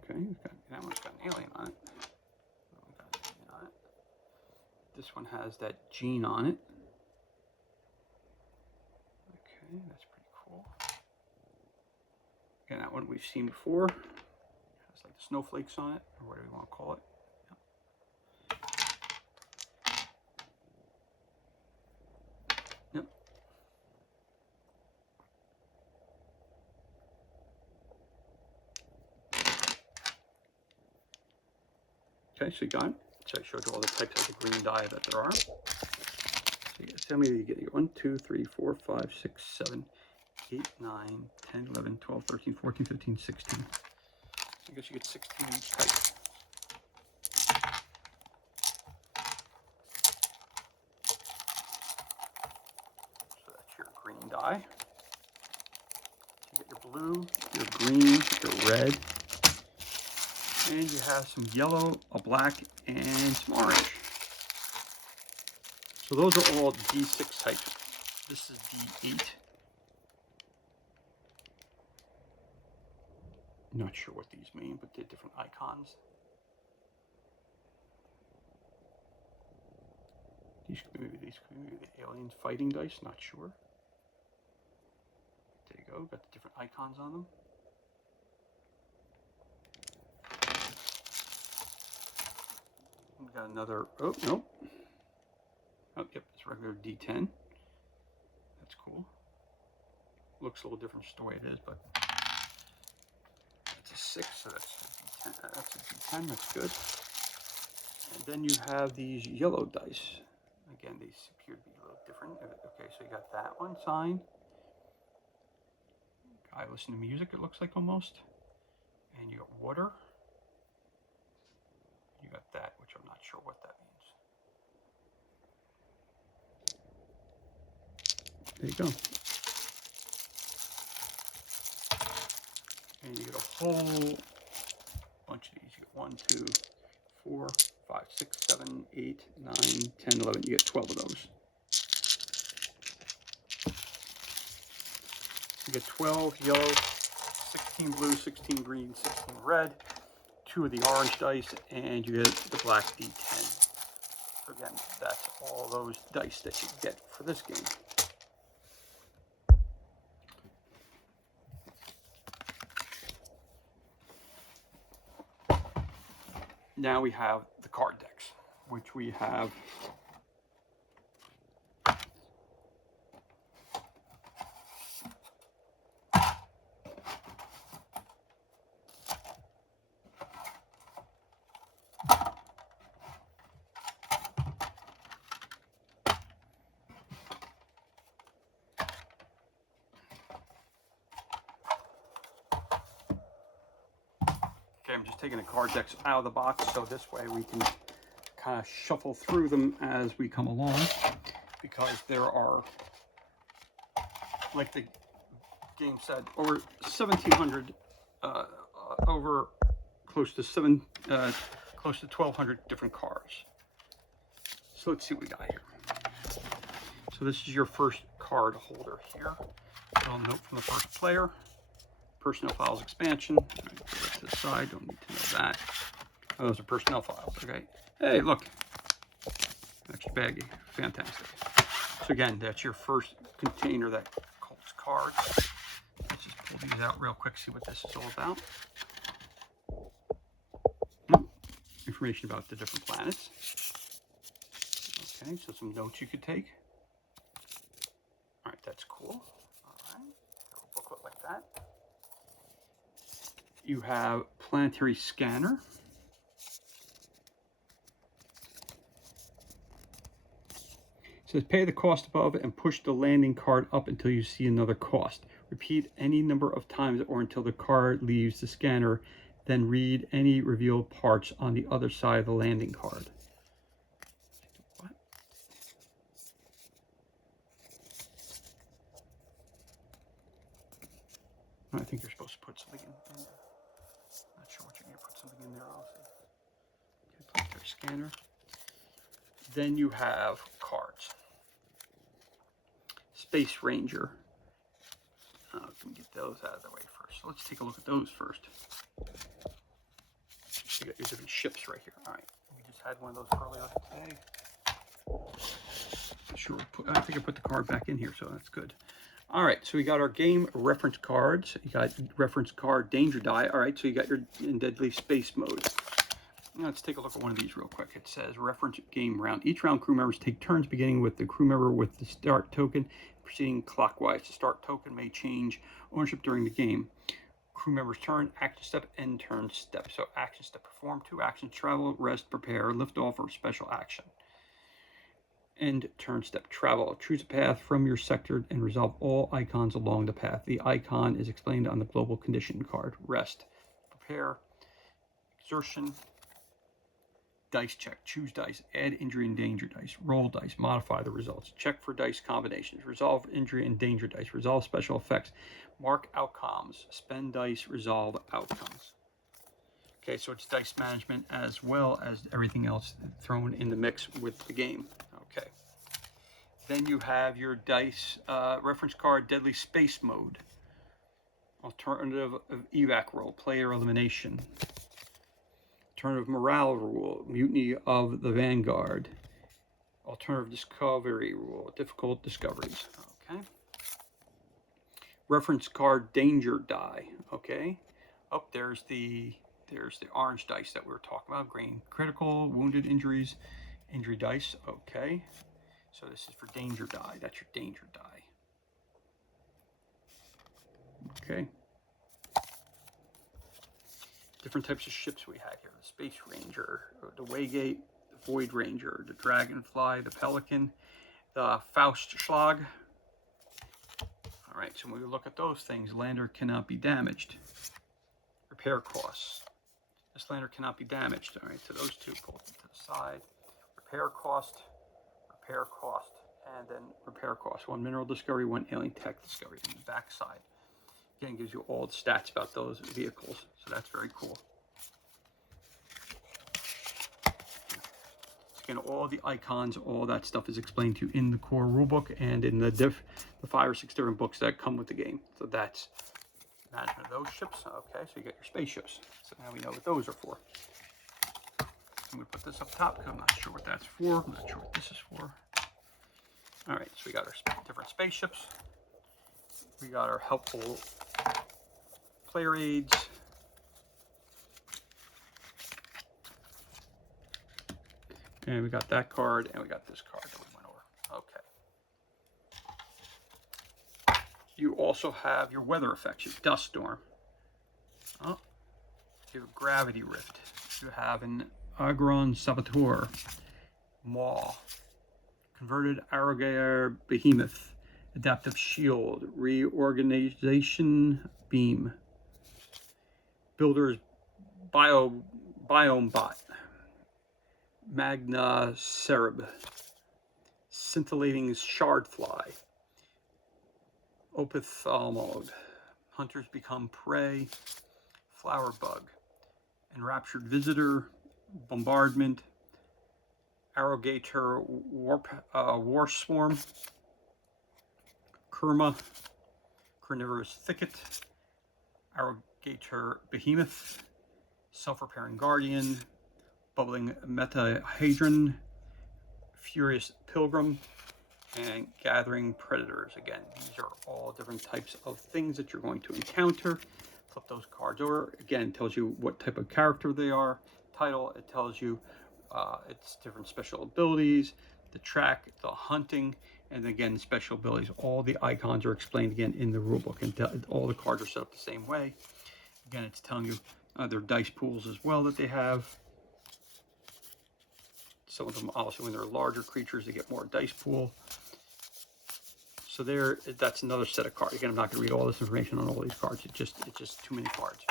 Okay, that one's got an alien on it. This one has that gene on it. Okay, that's pretty cool. Again, that one we've seen before. It has like the snowflakes on it, or whatever you want to call it. Yep. Okay, so you got it. So I showed you all the types of the green dye that there are. So you get, how many do you get? You get 1, 2, 3, 4, 5, 6, 7, 8, 9, 10, 11, 12, 13, 14, 15, 16. I guess you get 16 each type. So that's your green dye. So you get your blue, your green, your red, and you have some yellow, a black, and some orange. So those are all D6 types. This is D8. Not sure what these mean, but they're different icons. These could be the alien fighting dice, not sure. There you go, got the different icons on them. We got another, oh, nope. Oh, yep, it's regular D10. That's cool. Looks a little different just the way it is, but it's a 6, so that's a D10. That's a D10, that's good. And then you have these yellow dice. Again, these appear to be a little different. Okay, so you got that one signed. Guy listening to music, it looks like almost. And you got water. You got that, which I'm not sure what that means. There you go. And you get a whole bunch of these. You get 1, 2, 4, 5, 6, 7, 8, 9, 10, 11. You get 12 of those. You get 12 yellow, 16 blue, 16 green, 16 red, 2 of the orange dice, and you get the black D10. So again, that's all those dice that you get for this game. Now we have the card decks, which we have I'm just taking the card decks out of the box, so this way we can kind of shuffle through them as we come along, because there are, like the game said, over 1,700, over close to 1,200 different cards. So let's see what we got here. So this is your first card holder here. A little note from the first player. Personnel files expansion. All right, put that to the side. Don't need to know that. Oh, those are personnel files. Okay. Hey, look. Extra baggie. Fantastic. So again, that's your first container that holds cards. Let's just pull these out real quick, see what this is all about. Information about the different planets. Okay, so some notes you could take. All right, that's cool. All right, got a booklet like that. You have planetary scanner. It says pay the cost above and push the landing card up until you see another cost. Repeat any number of times or until the card leaves the scanner then read any revealed parts on the other side of the landing card. What? I think you're supposed to put something in. Not sure what you're going to put something in there. Also, okay, put their scanner. Then you have cards. Space Ranger. Let me get those out of the way first. So let's take a look at those first. You got your different ships right here. All right, we just had one of those earlier today. Sure, I think I put the card back in here, so that's good. All right, so we got our game reference cards. You got reference card danger die. All right, so you got your in deadly space mode. Now let's take a look at one of these real quick. It says reference game round. Each round, crew members take turns, beginning with the crew member with the start token, proceeding clockwise. The start token may change ownership during the game. Crew member's turn, action step, end turn step. So action step, perform 2 actions, travel, rest, prepare, lift off, or special action. End turn step, travel. Choose a path from your sector and resolve all icons along the path. The icon is explained on the global condition card. Rest, prepare, exertion, dice check, choose dice, add injury and danger dice, roll dice, modify the results, check for dice combinations, resolve injury and danger dice, resolve special effects, mark outcomes, spend dice, resolve outcomes. Okay, so it's dice management as well as everything else thrown in the mix with the game. Okay. Then you have your dice reference card, deadly space mode, alternative of evac roll, player elimination, alternative morale rule, mutiny of the Vanguard, alternative discovery rule, difficult discoveries. Okay. Reference card danger die. Okay. Up there's the orange dice that we were talking about. Green critical, wounded, injuries, injury dice. Okay. So this is for danger die. That's your danger die. Okay. Different types of ships we had here. The Space Ranger, the Waygate, the Void Ranger, the Dragonfly, the Pelican, the Faustschlag. All right, so when we look at those things, lander cannot be damaged. Repair costs. This lander cannot be damaged. All right, so those two pull to the side. Repair cost, and then repair cost. 1 mineral discovery, 1 alien tech discovery on the back side. Again, gives you all the stats about those vehicles, so that's very cool. Again, all the icons, all that stuff is explained to you in the core rulebook and in the 5 or 6 different books that come with the game. So that's management of those ships. Okay, so you got your spaceships. So now we know what those are for. I'm going to put this up top because I'm not sure what that's for. I'm not sure what this is for. All right, so we got our different spaceships. We got our helpful player aids. And we got that card, and we got this card that we went over. Okay. You also have your weather effects, your dust storm. Oh, you have a gravity rift. You have an Agron Saboteur, Maw, converted Arrogator Behemoth, adaptive shield, reorganization beam, builder's biome bot, Magna Cereb, scintillating shardfly, ophthalmog, hunters become prey, flower bug, enraptured visitor, bombardment, arrogator war swarm, Kurma, carnivorous thicket, arrogator behemoth, self-repairing guardian, bubbling metahedron, furious pilgrim, and gathering predators. Again, these are all different types of things that you're going to encounter. Flip those cards over. Again, it tells you what type of character they are. Title, it tells you its different special abilities, the track, the hunting, and again, special abilities. All the icons are explained again in the rulebook, and all the cards are set up the same way. Again, it's telling you their dice pools as well that they have. Some of them also, when they're larger creatures, they get more dice pool. So that's another set of cards. Again, I'm not going to read all this information on all these cards. It's just too many cards.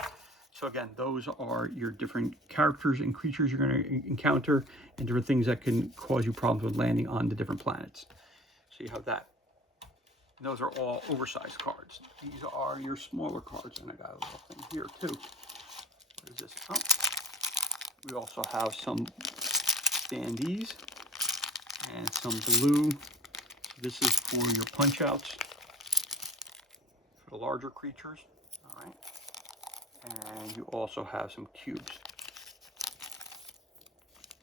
So again, those are your different characters and creatures you're going to encounter, and different things that can cause you problems with landing on the different planets. So you have that. And those are all oversized cards. These are your smaller cards, and I got a little thing here too. What is this? Oh, we also have some standees and some blue. This is for your punch outs for the larger creatures. All right. And you also have some cubes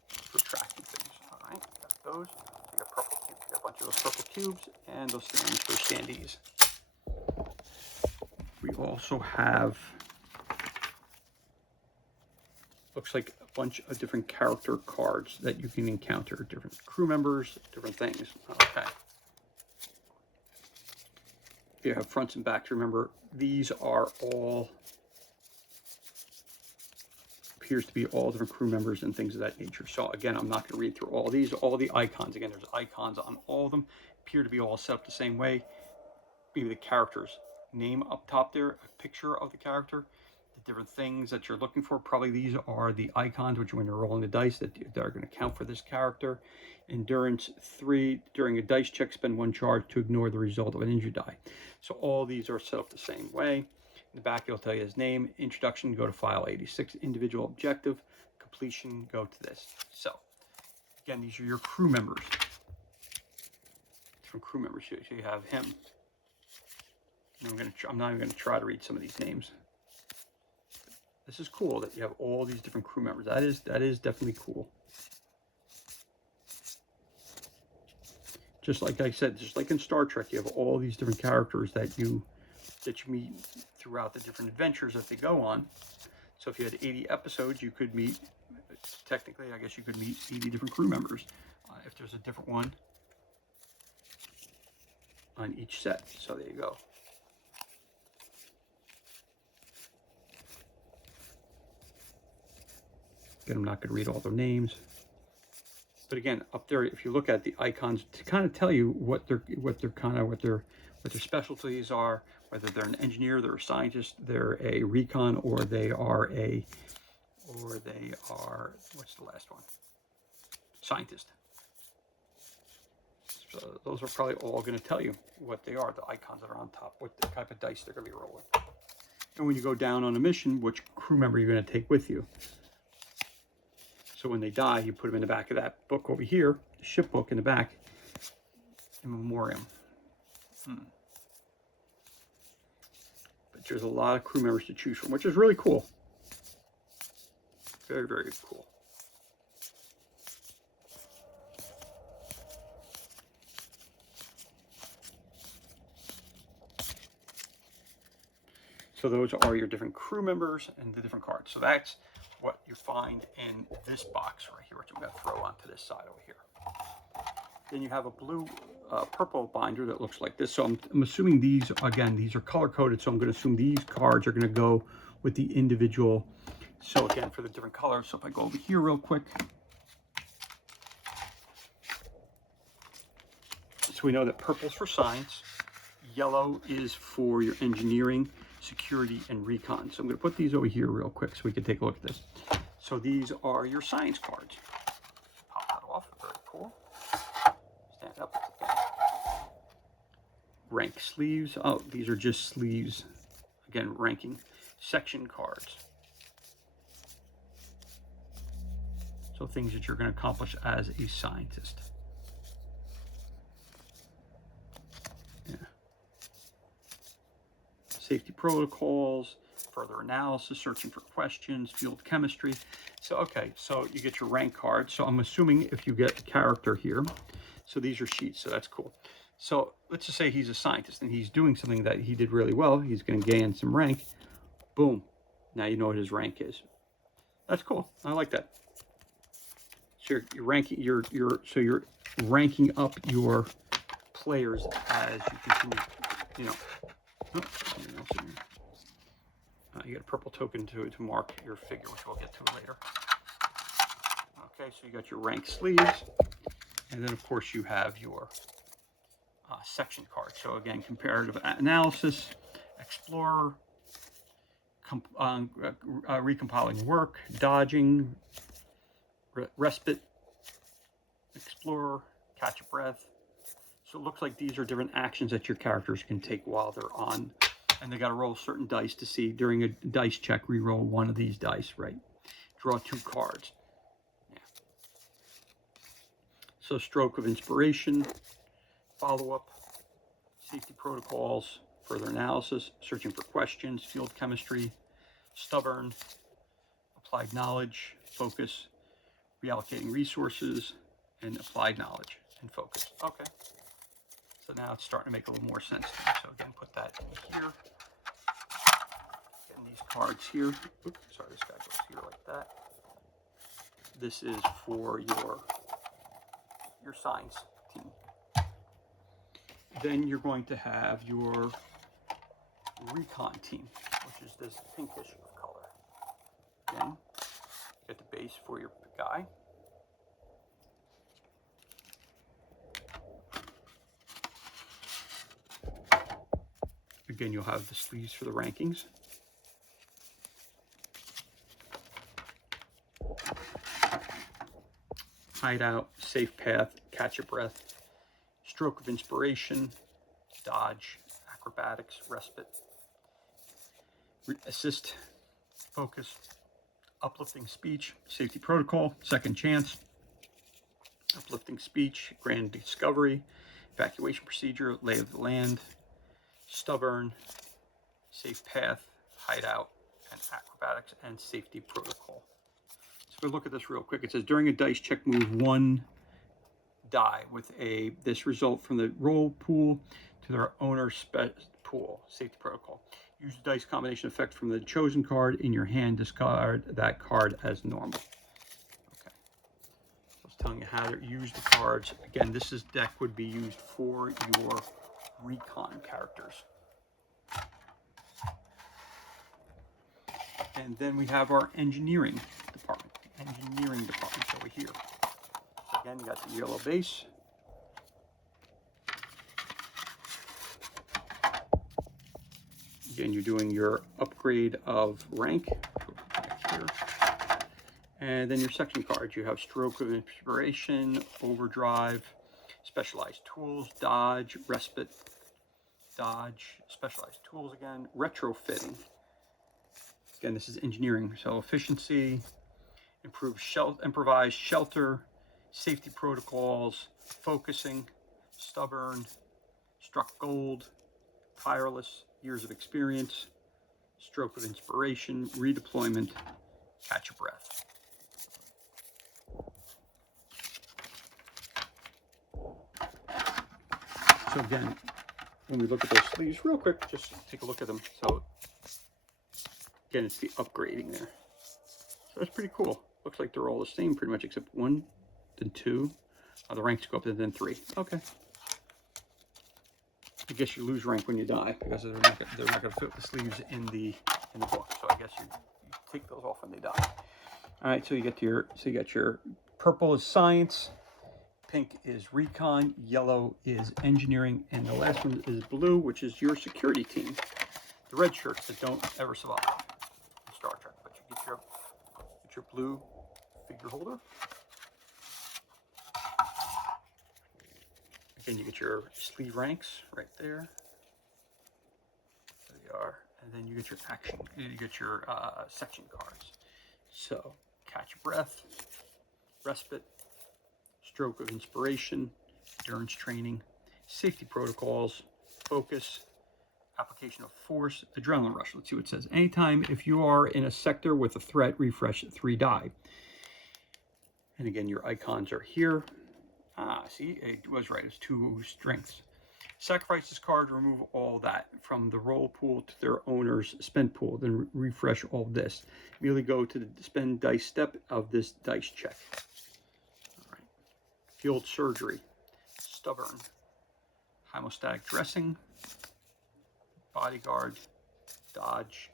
for tracking things. All right, got those. You got purple cubes. You got a bunch of those purple cubes, and those stands for standees. We also have, looks like a bunch of different character cards that you can encounter, different crew members, different things. Okay. You have fronts and backs. Remember, these are all, appears to be all different crew members and things of that nature. So again, I'm not going to read through all these. All the icons, again, there's icons on all of them, appear to be all set up the same way. Maybe the character's name up top there, a picture of the character, the different things that you're looking for. Probably these are the icons, which when you're rolling the dice, that are going to count for this character. Endurance 3, during a dice check, spend 1 charge to ignore the result of an injury die. So all these are set up the same way. In the back, it'll tell you his name. Introduction, go to file 86. Individual objective. Completion, go to this. So, again, these are your crew members. Different crew members. So you have him. And I'm not even going to try to read some of these names. This is cool that you have all these different crew members. That is definitely cool. Just like I said, just like in Star Trek, you have all these different characters that you meet throughout the different adventures that they go on. So if you had 80 episodes, you could meet, technically, I guess you could meet 80 different crew members if there's a different one on each set. So there you go. Again, I'm not going to read all their names. But again, up there, if you look at the icons to kind of tell you what their specialties are, whether they're an engineer, they're a scientist, they're a recon, or they are what's the last one? Scientist. So those are probably all going to tell you what they are, the icons that are on top, what the type of dice they're going to be rolling. And when you go down on a mission, which crew member you're going to take with you. So when they die, you put them in the back of that book over here, the ship book in the back, in memoriam. But there's a lot of crew members to choose from, which is really cool. Very, very cool. So those are your different crew members and the different cards. So that's what you find in this box right here, which I'm going to throw onto this side over here. Then you have a blue, purple binder that looks like this. So I'm assuming these, again, these are color coded. So I'm going to assume these cards are going to go with the individual. So again, for the different colors. So if I go over here real quick. So we know that purple's for science. Yellow is for your engineering, security, and recon. So I'm going to put these over here real quick so we can take a look at this. So these are your science cards. Pop that off. Very cool. Stand up. Rank sleeves. Oh, these are just sleeves. Again, ranking. Section cards. So things that you're going to accomplish as a scientist. Yeah. Safety protocols, further analysis, searching for questions, field chemistry. So, okay, so you get your rank card. So I'm assuming if you get a character here, so these are sheets, so that's cool. So let's just say he's a scientist and he's doing something that he did really well. He's going to gain some rank. Boom. Now you know what his rank is. That's cool. I like that. So you're ranking you're ranking up your players as you continue, you know. Oh, something else in here. You got a purple token to mark your figure, which we'll get to later. Okay, so you got your rank sleeves, and then of course you have your section card. So again, comparative analysis, explorer, recompiling work, dodging, respite, explorer, catch a breath. So it looks like these are different actions that your characters can take while they're on. And they got to roll certain dice to see. During a dice check, re-roll one of these dice, right? Draw 2 cards. Yeah. So stroke of inspiration, follow-up, safety protocols, further analysis, searching for questions, field chemistry, stubborn, applied knowledge, focus, reallocating resources, and applied knowledge and focus. Okay. So now it's starting to make a little more sense to me. So again, put that here. And these cards here. Oops, sorry, this guy goes here like that. This is for your science team. Then you're going to have your recon team, which is this pinkish color. Again, get the base for your guy. Again, you'll have the sleeves for the rankings. Hideout, safe path, catch a breath, stroke of inspiration, dodge, acrobatics, respite, assist, focus, uplifting speech, safety protocol, second chance, uplifting speech, grand discovery, evacuation procedure, lay of the land, stubborn, safe path, hideout, and acrobatics, and safety protocol. So we'll look at this real quick. It says during a dice check, move 1 die with this result from the roll pool to their owner's pool, safety protocol. Use the dice combination effect from the chosen card in your hand. Discard that card as normal. Okay. I was telling you how to use the cards. Again, this deck would be used for your recon characters. And then we have our engineering department. The engineering department's over here. So again, you got the yellow base. Again, you're doing your upgrade of rank. Here. And then your section cards. You have stroke of inspiration, overdrive, specialized tools, dodge, respite, dodge, specialized tools again, retrofitting. Again, this is engineering, so efficiency, improvised shelter, safety protocols, focusing, stubborn, struck gold, tireless, years of experience, stroke of inspiration, redeployment, catch a breath. So again, when we look at those sleeves real quick, just take a look at them. So again, it's the upgrading there. So that's pretty cool. Looks like they're all the same pretty much, except 1, then 2. The ranks go up and then 3. Okay. I guess you lose rank when you die because they're not going to fit the sleeves in the book. So I guess you take those off when they die. All right. So you got your purple is science, pink is recon, yellow is engineering, and the last one is blue, which is your security team. The red shirts that don't ever survive in Star Trek, but you get your blue figure holder. Again, you get your sleeve ranks right there. There they are. And then you get your section cards. So, catch a breath, respite, stroke of inspiration, endurance training, safety protocols, focus, application of force, adrenaline rush. Let's see what it says. Anytime if you are in a sector with a threat, refresh 3 die. And again, your icons are here. See, it was right. It's 2 strengths. Sacrifice this card to remove all that from the roll pool to their owner's spend pool. Then refresh all this. Immediately go to the spend dice step of this dice check. All right. Field surgery, stubborn, hemostatic dressing, bodyguard, dodge,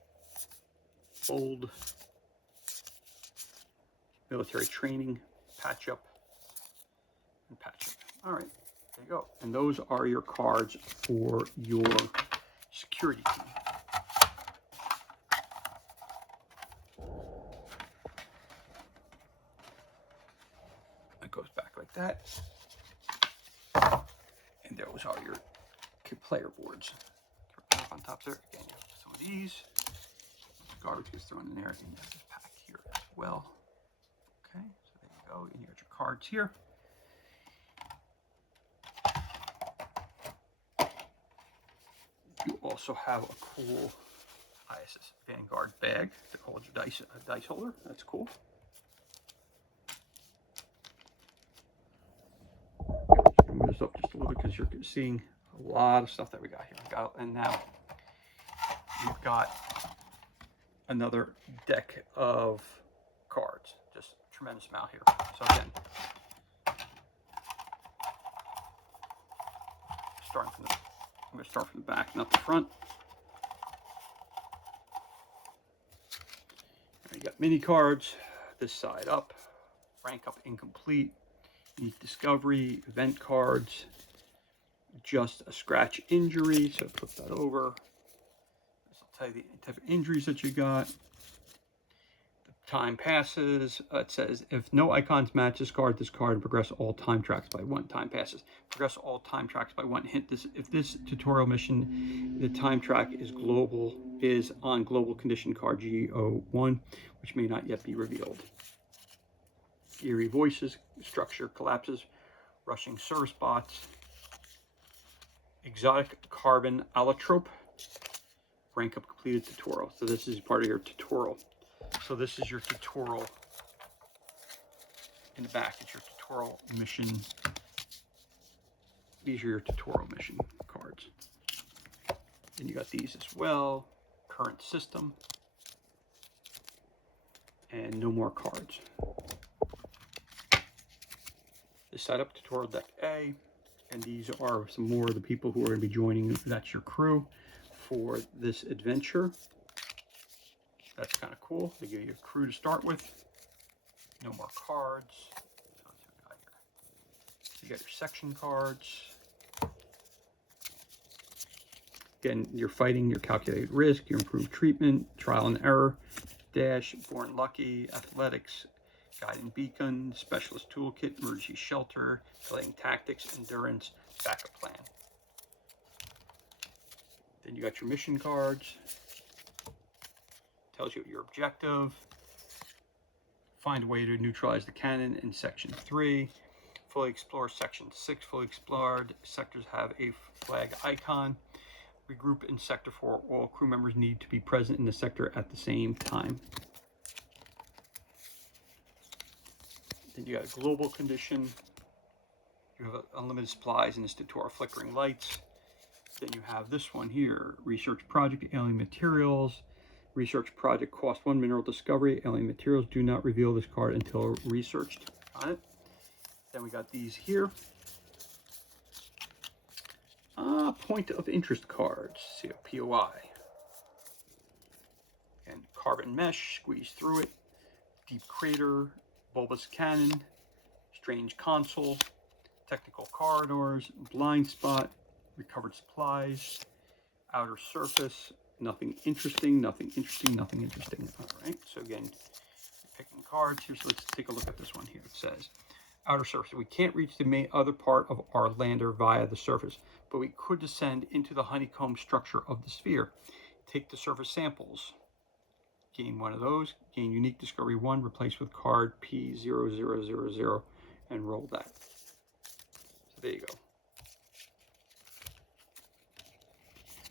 bold, military training, patch up, and patch up. All right, there you go. And those are your cards for your security team. goes back like that. And those are your player boards. Up on top there. Again, you have some of these. Garbage gets thrown in there, and you have this pack here as well. Okay, so there you go. And you got your cards here. You also have a cool ISS Vanguard bag to hold your dice holder. That's cool. Move this up just a little bit because you're seeing a lot of stuff that we got here. And now we've got another deck of cards. Just tremendous amount here. So again, I'm going to start from the back, not the front. You got mini cards, this side up, rank up incomplete, unique discovery, event cards, just a scratch injury, so flip that over. This will tell you the type of injuries that you got. The time passes. It says if no icons match this card and progress all time tracks by 1. Time passes. Progress all time tracks by 1. Hint: if this tutorial mission, the time track is on global condition card G01, which may not yet be revealed. Eerie voices, structure collapses, rushing service bots, exotic carbon allotrope, rank up completed tutorial. So this is part of your tutorial. So this is your tutorial in the back. It's your tutorial mission. These are your tutorial mission cards. Then you got these as well. Current system. And no more cards. The setup tutorial deck A. And these are some more of the people who are going to be joining. That's your crew for this adventure. That's kind of cool. They give you a crew to start with. No more cards. So let's see what we got here. You got your section cards. Again, you're fighting your calculated risk, your improved treatment, trial and error, dash, born lucky, athletics, guiding beacon, specialist toolkit, emergency shelter, delaying tactics, endurance, backup plan. Then you got your mission cards. Tells you your objective. Find a way to neutralize the cannon in section 3. Fully explore section 6. Fully explored sectors have a flag icon. Regroup in sector 4. All crew members need to be present in the sector at the same time. Then you got a global condition. You have unlimited supplies in this tutorial. Flickering lights. Then you have this one here. Research project, alien materials. Research project cost 1 mineral discovery. Alien materials, do not reveal this card until researched. Got it. Then we got these here. Point of interest cards. See a POI. And carbon mesh, squeeze through it. Deep crater, bulbous cannon, strange console, technical corridors, blind spot, recovered supplies, outer surface. Nothing interesting, nothing interesting, nothing interesting. All right, so again, you're picking cards here. So let's take a look at this one here. It says, outer surface. We can't reach the main other part of our lander via the surface, but we could descend into the honeycomb structure of the sphere. Take the surface samples. Gain one of those. Gain unique discovery 1, replace with card P0000, and roll that. So there you go.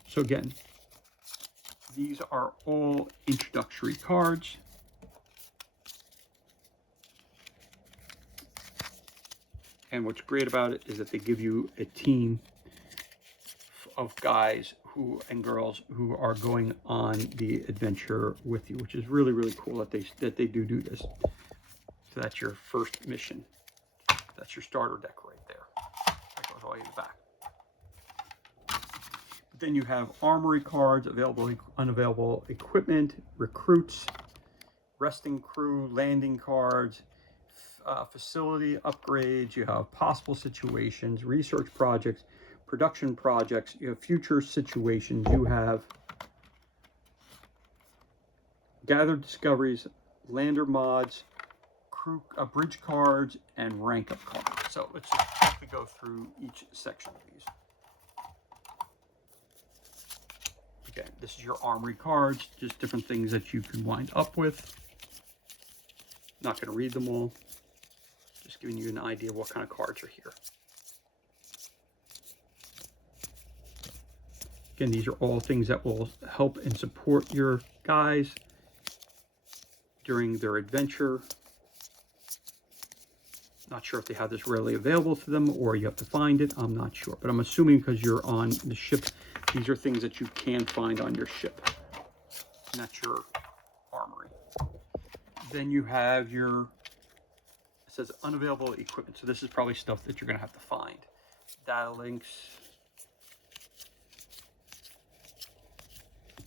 So again, these are all introductory cards. And what's great about it is that they give you a team of guys and girls who are going on the adventure with you, which is really, really cool that they do this. So that's your first mission. That's your starter deck right there. That goes all the way to the back. Then you have armory cards, available, unavailable equipment, recruits, resting crew, landing cards, facility upgrades. You have possible situations, research projects, production projects. You have future situations. You have gathered discoveries, lander mods, bridge cards, and rank up cards. So let's just quickly go through each section of these. Again, this is your armory cards, just different things that you can wind up with. Not going to read them all, just giving you an idea of what kind of cards are here. Again, these are all things that will help and support your guys during their adventure. Not sure if they have this readily available to them or you have to find it. I'm not sure, but I'm assuming because you're on the ship, these are things that you can find on your ship, and that's your armory. Then you have your, it says unavailable equipment. So this is probably stuff that you're going to have to find. Data links,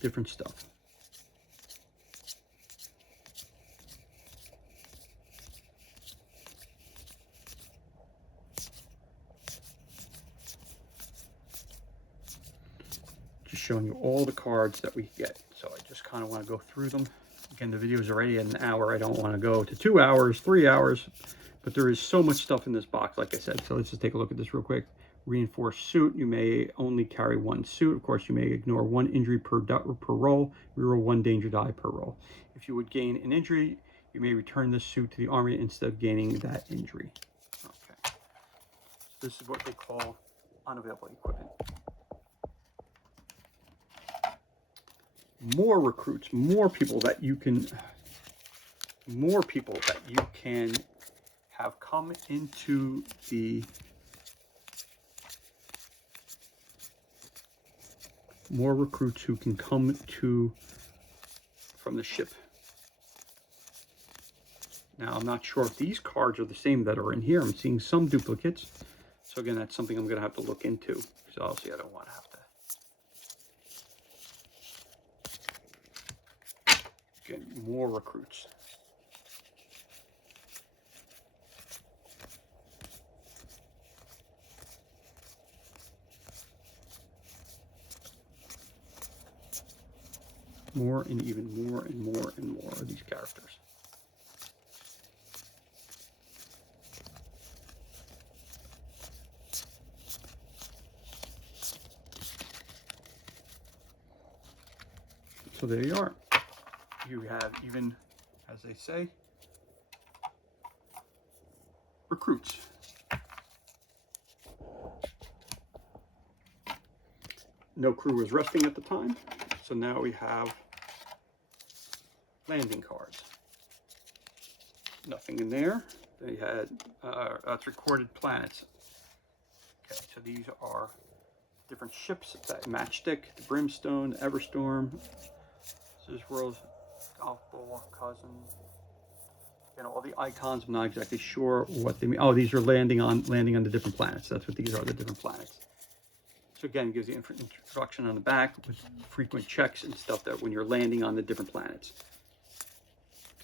different stuff. Just showing you all the cards that we get. So I just kind of want to go through them. Again, the video is already at an hour. I don't want to go to 2 hours, 3 hours, but there is so much stuff in this box, like I said. So let's just take a look at this real quick. Reinforced suit. You may only carry one suit. Of course, you may ignore one injury per roll. Reroll one danger die per roll. If you would gain an injury, you may return this suit to the army instead of gaining that injury. Okay. This is what they call unavailable equipment. More recruits, more people that you can have come into the more recruits who can come to from the ship. Now I'm not sure if these cards are the same that are in here. I'm seeing some duplicates. So again, that's something I'm going to have to look into, because obviously I don't want to have to get more recruits. More and even more and more and more of these characters. So there you are. You have, even, as they say, recruits. No crew was resting at the time, so now we have landing cards. Nothing in there. They had it's recorded planets. Okay, so these are different ships: that Matchstick, the Brimstone, Everstorm. This is World's Golf Ball, Cousin. You know, all the icons. I'm not exactly sure what they mean. Oh, these are landing on the different planets. That's what these are, the different planets. So again, it gives you introduction on the back with frequent checks and stuff that when you're landing on the different planets.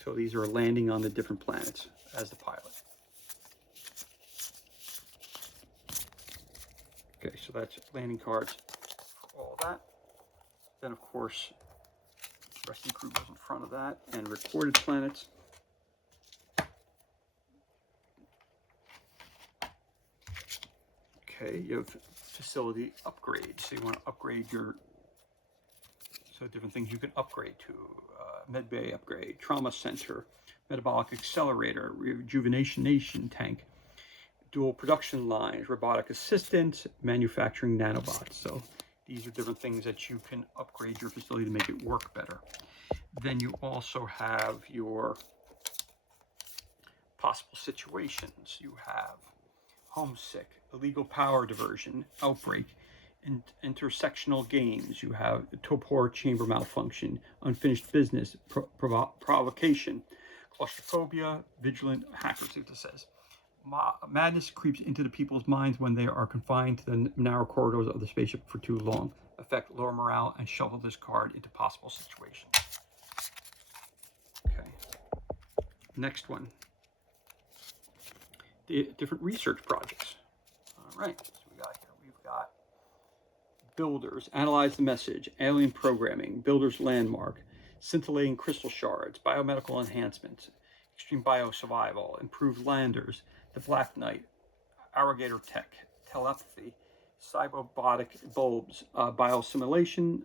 So these are landing on the different planets as the pilot. Okay, so that's landing cards for all that. Then of course, rescue crew goes in front of that, and recorded planets. Okay, you have facility upgrades. So you want to upgrade your, so different things you can upgrade to. Med bay upgrade, trauma center, metabolic accelerator, rejuvenation tank, dual production lines, robotic assistant, manufacturing nanobots. So these are different things that you can upgrade your facility to make it work better. Then you also have your possible situations. You have homesick, illegal power diversion, outbreak, intersectional games. You have torpor chamber malfunction, unfinished business, provocation, claustrophobia, vigilant hacker. See what this says. Madness creeps into the people's minds when they are confined to the narrow corridors of the spaceship for too long. Affect lower morale and shuffle this card into possible situations. Okay. Next one. The different research projects. All right. So we got here. We've got builders, analyze the message, alien programming, builders landmark, scintillating crystal shards, biomedical enhancements, Extreme Bio-Survival, Improved Landers, The Black Knight, Arrogator Tech, Telepathy, Cyberbotic Bulbs, Biosimulation,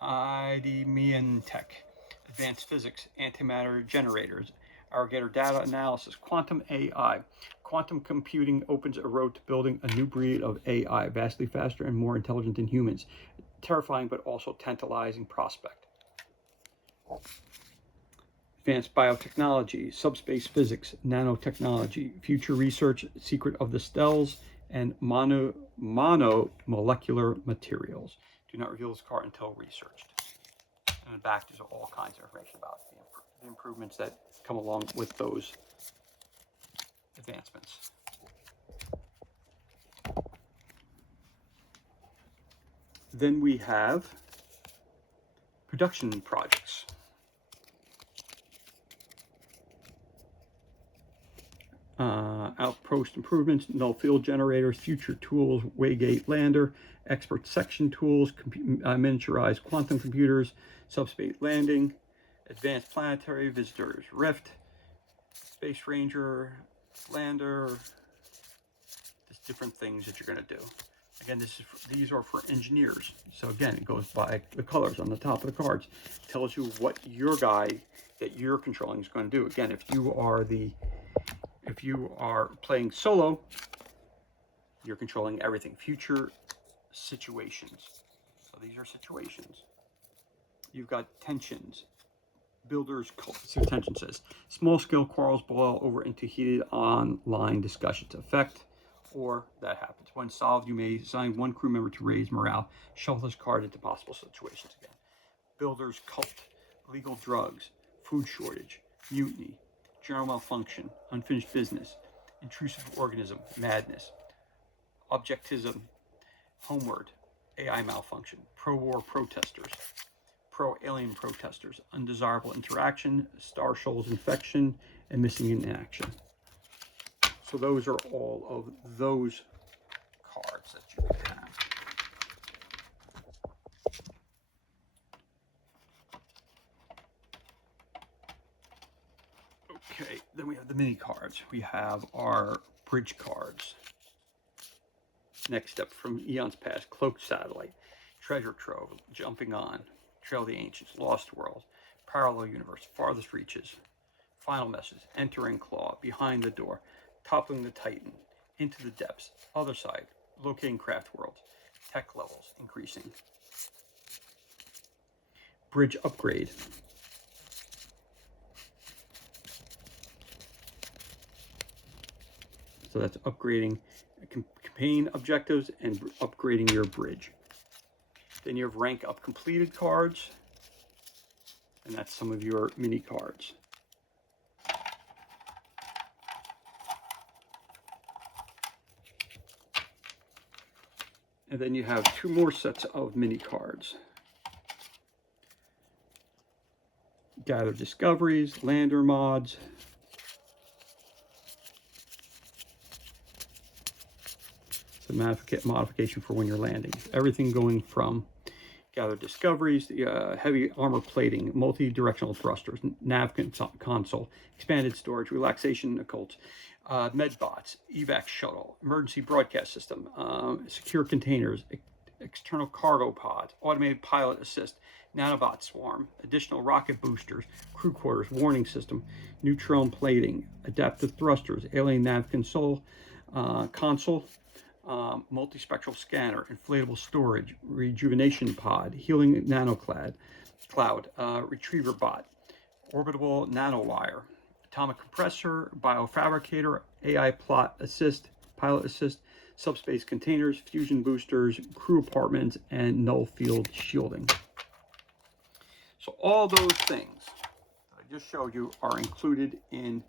IDMean Tech, Advanced Physics, Antimatter Generators, Arrogator Data Analysis, Quantum AI. Quantum computing opens a road to building a new breed of AI, vastly faster and more intelligent than humans. Terrifying but also tantalizing prospect. Advanced biotechnology, subspace physics, nanotechnology, future research, secret of the stellars, and monomolecular materials. Do not reveal this card until researched. In the back, there's all kinds of information about the improvements that come along with those advancements. Then we have production projects. Outpost improvements, null field generators, future tools, Waygate lander, expert section tools, miniaturized quantum computers, subspace landing, advanced planetary visitors, Rift, Space Ranger, lander. There's different things that you're going to do. Again, these are for engineers. So again, it goes by the colors on the top of the cards. It tells you what your guy that you're controlling is going to do. Again, if you are playing solo, you're controlling everything. Future situations. So these are situations. You've got tensions. Builders, see what tension says. Small scale quarrels boil over into heated online discussions. Effect, or that happens. When solved, you may assign one crew member to raise morale. Shuffle this card into possible situations again. Builders, cult, illegal drugs, food shortage, mutiny, general malfunction, unfinished business, intrusive organism, madness, objectivism, homeward, AI malfunction, pro-war protesters, pro-alien protesters, undesirable interaction, Star Shoals infection, and missing in action. So those are all of those cards that you can have. Okay, then we have the mini cards. We have our bridge cards. Next step from Eons Past, Cloaked Satellite, Treasure Trove, Jumping On, Trail of the Ancients, Lost World, Parallel Universe, Farthest Reaches, Final Message, Entering Claw, Behind the Door, Toppling the Titan, Into the Depths, Other Side, Locating Craft Worlds, Tech Levels, Increasing. Bridge Upgrade. So that's upgrading campaign objectives and upgrading your bridge. Then you have rank up completed cards, and that's some of your mini cards. And then you have two more sets of mini cards. Gather discoveries, lander mods, the modification for when you're landing. Everything going from gather discoveries, heavy armor plating, multi-directional thrusters, nav console, expanded storage, relaxation occults, medbots, evac shuttle, emergency broadcast system, secure containers, external cargo pods, automated pilot assist, nanobot swarm, additional rocket boosters, crew quarters, warning system, neutron plating, adaptive thrusters, alien nav console, multispectral scanner, inflatable storage, rejuvenation pod, healing nanocloud, retriever bot, orbitable nanowire, atomic compressor, biofabricator, AI plot assist, pilot assist, subspace containers, fusion boosters, crew apartments, and null field shielding. So all those things that I just showed you are included in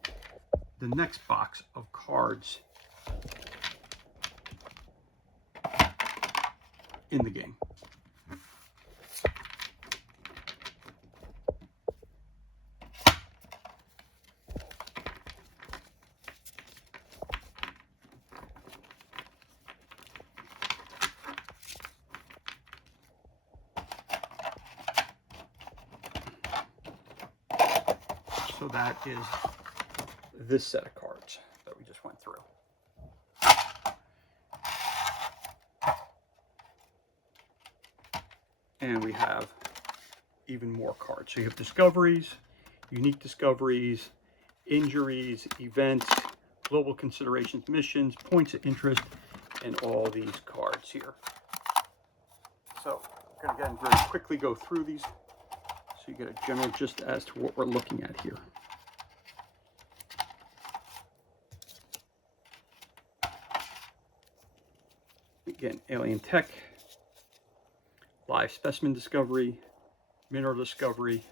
the next box of cards in the game. So that is this set of cards that we just went through. And we have even more cards. So you have discoveries, unique discoveries, injuries, events, global considerations, missions, points of interest, and all these cards here. So I'm going to again very quickly go through these so you get a general gist as to what we're looking at here. Again, alien tech, live specimen discovery, mineral discovery,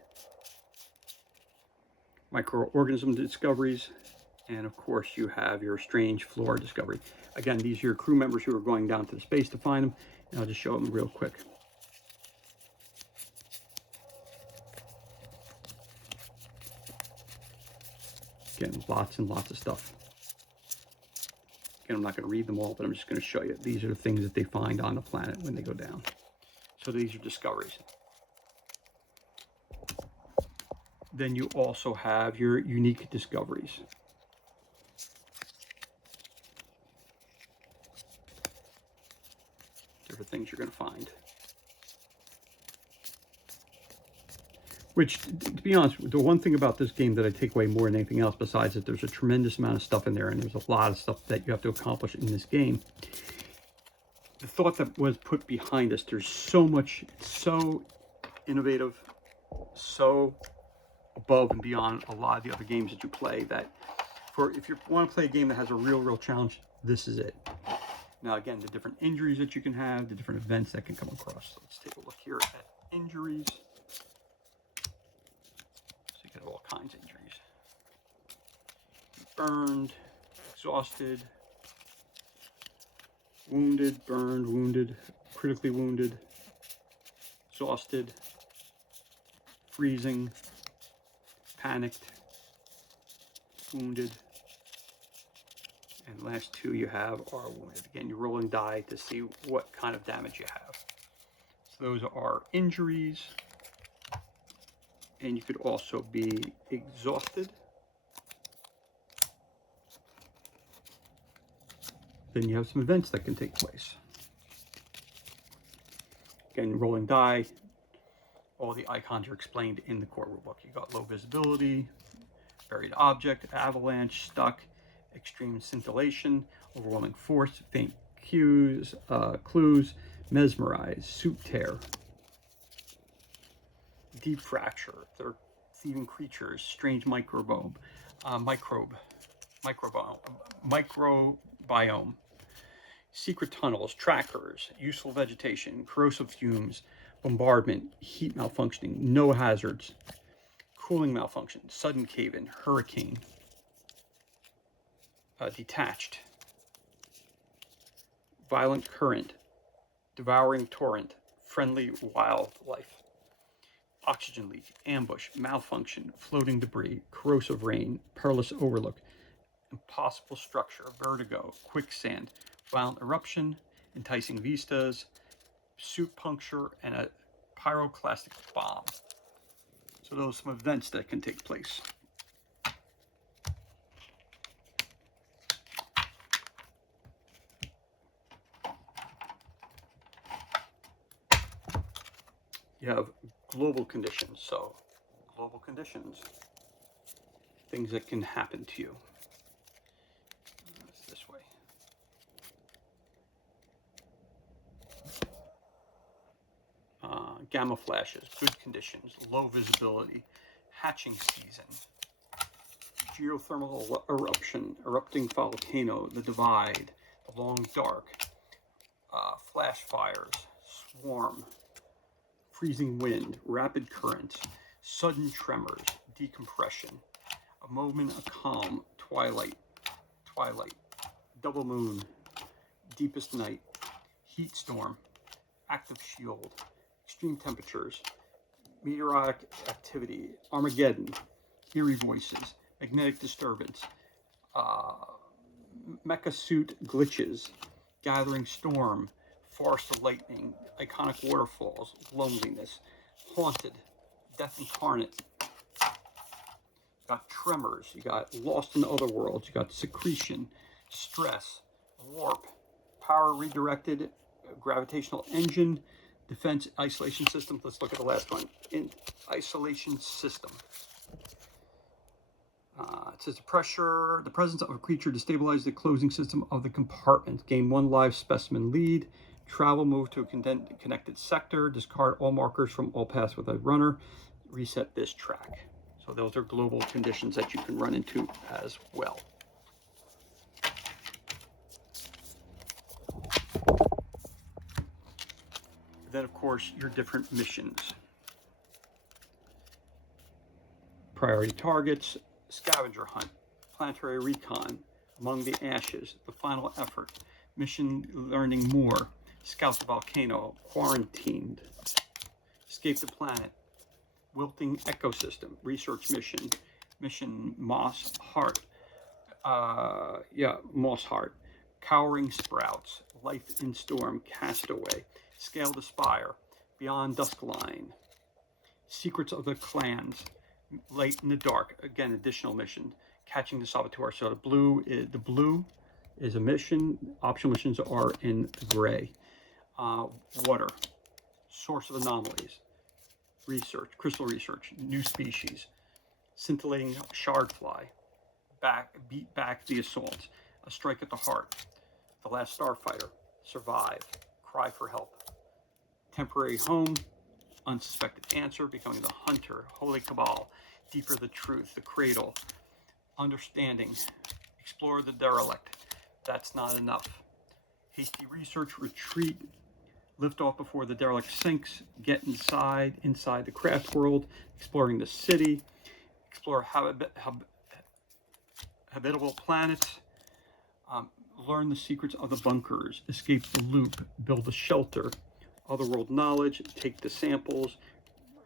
microorganism discoveries, and of course you have your strange flora discovery. Again, these are your crew members who are going down to the space to find them, and I'll just show them real quick. Again, lots and lots of stuff. Again, I'm not going to read them all, but I'm just going to show you. These are the things that they find on the planet when they go down. So these are discoveries. Then you also have your unique discoveries. Different things you're going to find. Which, to be honest, the one thing about this game that I take away more than anything else, besides that there's a tremendous amount of stuff in there, and there's a lot of stuff that you have to accomplish in this game, the thought that was put behind us, there's so much, it's so innovative, so above and beyond a lot of the other games that you play, that if you want to play a game that has a real challenge, this is it. Now again, the different injuries that you can have, the different events that can come across. So let's take a look here at injuries. So you get all kinds of injuries. Burned, exhausted, wounded, burned, wounded, critically wounded, exhausted, freezing, panicked, wounded, and last two you have are wounded. Again, you're rolling die to see what kind of damage you have. So those are injuries, and you could also be exhausted. Then you have some events that can take place. Again, rolling die, all the icons are explained in the core rulebook. You got low visibility, buried object, avalanche, stuck, extreme scintillation, overwhelming force, faint clues, mesmerize, soup tear, deep fracture, they're thieving creatures, strange microbiome, secret tunnels, trackers, useful vegetation, corrosive fumes, bombardment, heat malfunctioning, no hazards, cooling malfunction, sudden cave-in, hurricane, detached, violent current, devouring torrent, friendly wildlife, oxygen leak, ambush, malfunction, floating debris, corrosive rain, perilous overlook, impossible structure, vertigo, quicksand, violent eruption, enticing vistas, soup puncture, and a pyroclastic bomb. So those are some events that can take place. You have global conditions. So global conditions, things that can happen to you. It's this way. Gamma flashes, good conditions, low visibility, hatching season, geothermal eruption, erupting volcano, the divide, the long dark, flash fires, swarm, freezing wind, rapid currents, sudden tremors, decompression, a moment of calm, twilight, double moon, deepest night, heat storm, active shield, extreme temperatures, meteoric activity, Armageddon, eerie voices, magnetic disturbance, mecha suit glitches, gathering storm, forest of lightning, iconic waterfalls, loneliness, haunted, death incarnate, got tremors, you got lost in other worlds, you got secretion, stress, warp, power redirected, gravitational engine, defense isolation system. Let's look at the last one. In isolation system. It says the presence of a creature destabilizes the closing system of the compartment. Gain 1 live specimen lead. Travel, move to a connected sector. Discard all markers from all paths with a runner. Reset this track. So those are global conditions that you can run into as well. Then, of course, your different missions. Priority targets, scavenger hunt, planetary recon, among the ashes, the final effort, mission learning more, scout the volcano, quarantined, escape the planet, wilting ecosystem, research mission Moss Heart, Moss Heart, cowering sprouts, life in storm, castaway, scale the spire, beyond dusk line, secrets of the clans, light in the dark, again additional mission, catching the saboteur. So the blue is a mission. Optional missions are in gray. Water, source of anomalies, research, crystal research, new species, scintillating shard fly, beat back the assault, a strike at the heart, the last starfighter, survive, cry for help, temporary home, unsuspected answer, becoming the hunter, holy cabal, deeper the truth, the cradle, understanding, explore the derelict, that's not enough, hasty research, retreat, lift off before the derelict sinks, get inside the craft world, exploring the city, explore habitable planets, learn the secrets of the bunkers, escape the loop, build a shelter, otherworld knowledge, take the samples,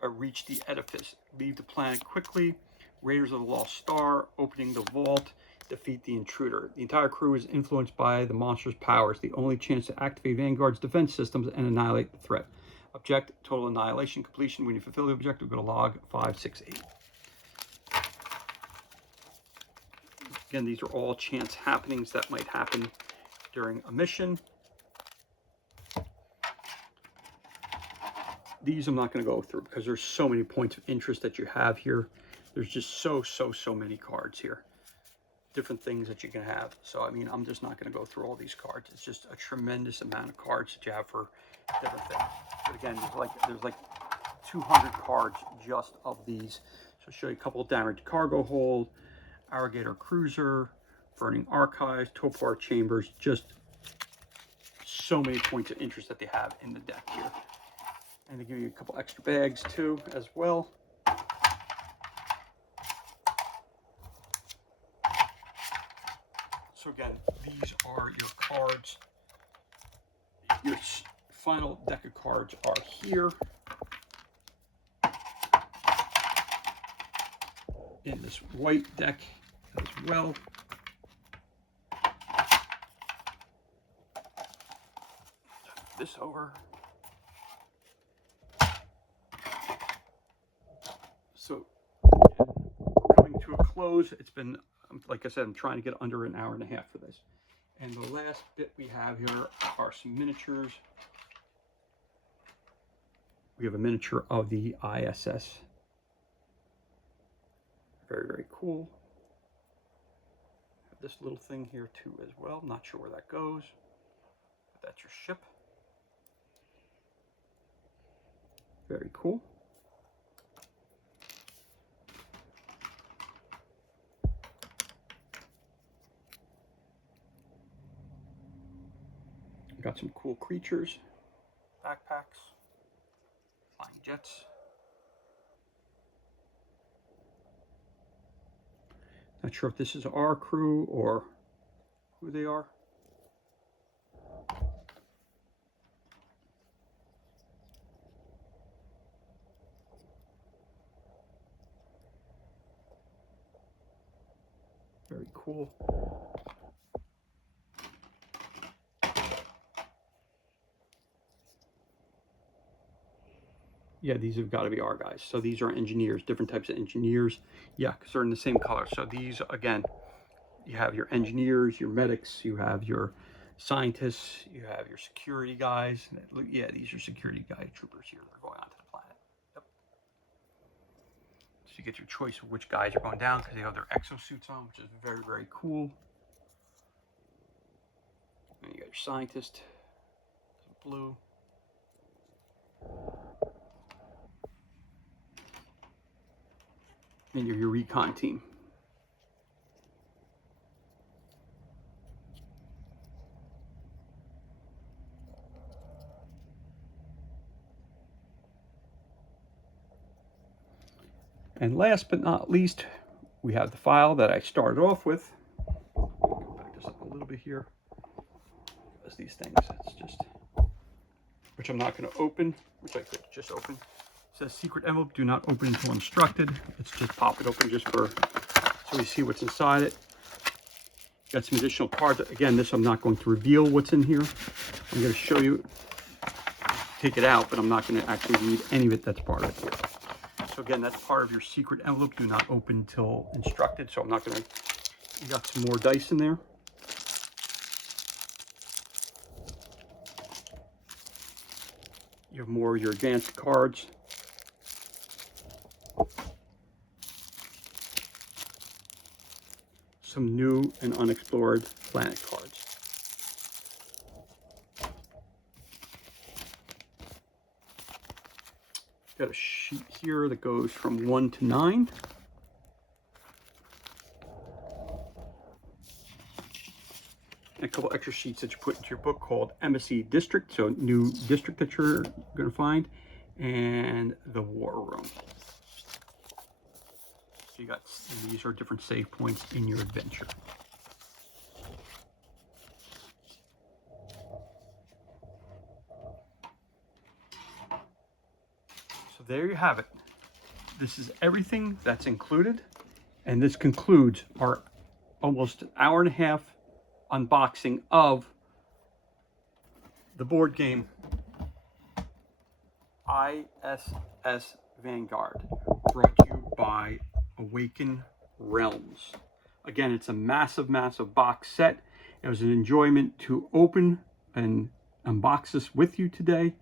reach the edifice, leave the planet quickly, Raiders of the Lost Star, opening the vault, defeat the intruder. The entire crew is influenced by the monster's powers, the only chance to activate Vanguard's defense systems and annihilate the threat. Object, total annihilation, completion. When you fulfill the objective, go to log 568. Again, these are all chance happenings that might happen during a mission. These I'm not going to go through because there's so many points of interest that you have here. There's just so many cards here. Different things that you can have. So, I mean, I'm just not going to go through all these cards. It's just a tremendous amount of cards that you have for different things. But again, there's like 200 cards just of these. So I'll show you a couple of damaged cargo hold, Arrogator Cruiser, Burning Archives, Topar Chambers, just so many points of interest that they have in the deck here. And they give you a couple extra bags too as well. So again, these are your cards. Your final deck of cards are here in this white deck as well. This over. So coming to a close, it's been, like I said, I'm trying to get under an hour and a half for this. And the last bit we have here are some miniatures. We have a miniature of the ISS. Very, very cool. Have this little thing here too as well. Not sure where that goes, but that's your ship. Very cool. Got some cool creatures, backpacks, flying jets. Not sure if this is our crew or who they are. Very cool. Yeah, these have got to be our guys. So these are engineers, different types of engineers. Yeah, because they're in the same color. So these, again, you have your engineers, your medics, you have your scientists, you have your security guys. Yeah, these are security guy troopers here. They're going onto the planet. Yep. So you get your choice of which guys are going down because they have their exosuits on, which is very, very cool. And you got your scientist, blue. And your recon team. And last but not least, we have the file that I started off with. Back this up a little bit here. As these things, it's just, which I'm not going to open, which I could just open. It says secret envelope, do not open until instructed. Let's just pop it open just for, so we see what's inside it. Got some additional cards. Again, this I'm not going to reveal what's in here. I'm going to show you, take it out, but I'm not going to actually read any of it that's part of it here. So again, that's part of your secret envelope. Do not open until instructed. So I'm not going to, you got some more dice in there. You have more of your advanced cards. Some new and unexplored planet cards. Got a sheet here that goes from 1 to 9. And a couple extra sheets that you put into your book called Embassy District, so new district that you're going to find, and the War Room. So you got, and these are different save points in your adventure. So there you have it. This is everything that's included, and this concludes our almost hour and a half unboxing of the board game ISS Vanguard, brought to you by Awaken Realms. Again, it's a massive, massive box set. It was an enjoyment to open and unbox this with you today.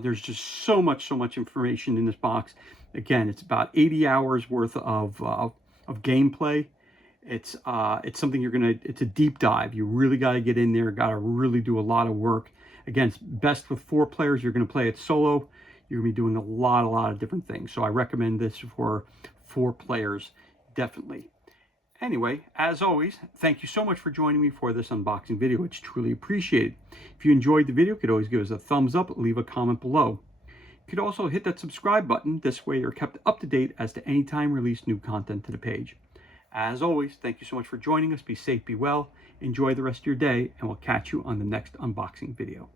There's just so much information in this box. Again, it's about 80 hours worth of gameplay. It's something it's a deep dive. You really got to get in there, got to really do a lot of work. Again, it's best with 4 players. You're going to play it solo. You're going to be doing a lot of different things. So I recommend this for 4 players, definitely. Anyway, as always, thank you so much for joining me for this unboxing video. It's truly appreciated. If you enjoyed the video, you could always give us a thumbs up, leave a comment below. You could also hit that subscribe button. This way you're kept up to date as to any time release new content to the page. As always, thank you so much for joining us. Be safe, be well, enjoy the rest of your day, and we'll catch you on the next unboxing video.